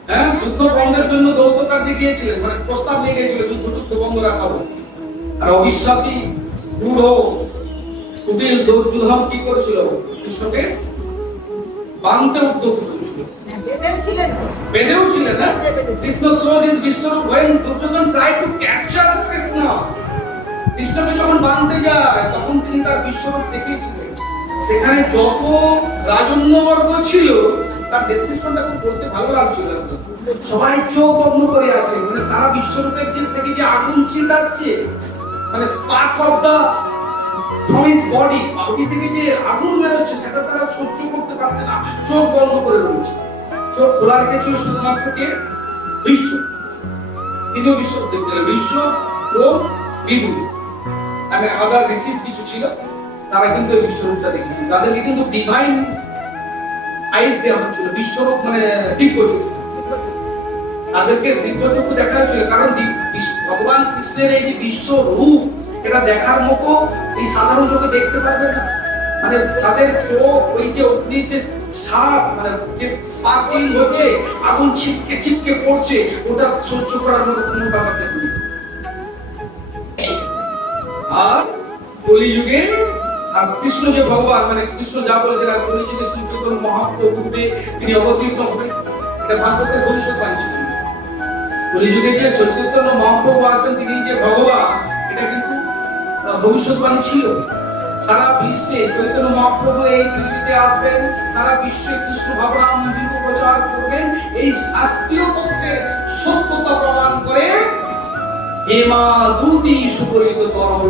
হ্যাঁ, যুদ্ধ বন্ধের জন্য দৌত কার্যে গিয়েছিলেন, মানে প্রস্তাব নিয়ে গিয়েছিলেন যুদ্ধ বন্ধ রাখা হবে। আর অবিশ্বাসী বুড়ো কুটিল দুর্যোধন কি করছিল? কৃষ্ণকে বাঁধতে উদ্যত করেছিল। বেঁধেও ছিলেন না? Krishna shows his Biswarup when Duryodhan tried to capture Krishna. কৃষ্ণকে যখন বাঁধতে যায় তখন তিনি তার বিশ্বরূপ দেখিয়েছিলেন। সেখানে যত রাজন্যবর্গ ছিল তার ডেসক্রিপশনটা খুব বলতে ভালো লাগছিল। সবাই চোখ বন্ধ করে আছে, মানে তারা বিশ্বরূপের যে থেকে যে আগুন ছিটাচ্ছে, মানে spark of the from his body থেকে যে আগুন বের হচ্ছে সেটা তারা সহ্য করতে পারছে না, চোখ বন্ধ করে রয়েছে। চোখ খোলা রেখেছিল শুধুমাত্র কে? বিশ্ব। তিনিও বিশ্ব দেখছিলেন, বিশ্ব ও বিদু মানে আদার ঋষি কিছু ছিল, তারা কিন্তু এই বিশ্বরূপটা দেখেছিল। তাদেরকে কিন্তু ডিভাইন আইস দেওয়া হচ্ছিল, বিশ্বরূপ মানে দিব্য চক্ষু। তাদেরকে দিব্য চক্ষু দেখা হচ্ছিল, কারণ ভগবান কৃষ্ণের এই যে বিশ্বরূপ এটা দেখার মতো এই সাধারণ চোখে দেখতে পারবে না। মানে তাদের চোখ ওই যে অগ্নির যে সাপ মানে যে স্পার্কলিং হচ্ছে, আগুন ছিটকে ছিটকে পড়ছে, ওটা সহ্য করার মতো কোনো ব্যাপার নেই। আর কলিযুগে আর কৃষ্ণ যে ভগবান মানে কৃষ্ণ যা বলেছিলেন, কলিযুগে শ্রী চৈতন্য মহাপ্রভুতে তিনি অবতীর্ণ হবেন, এটা ভাগবতের ভবিষ্যৎবাণী ছিল। কলিযুগে যে শ্রী চৈতন্য মহাপ্রভু আসবেন, তিনি যে ভগবান, এটা কিন্তু ভবিষ্যৎবাণী ছিল। সারা বিশ্বে চৈতন্য মহাপ্রভু এই পৃথিবীতে আসবেন, সারা বিশ্বে কৃষ্ণ ভাবনাম মন্দির প্রচার করবেন। এই শাস্ত্রীয় তত্ত্বের সত্যতা প্রমাণ করে হেমা দুটি সুপরিচিত তরল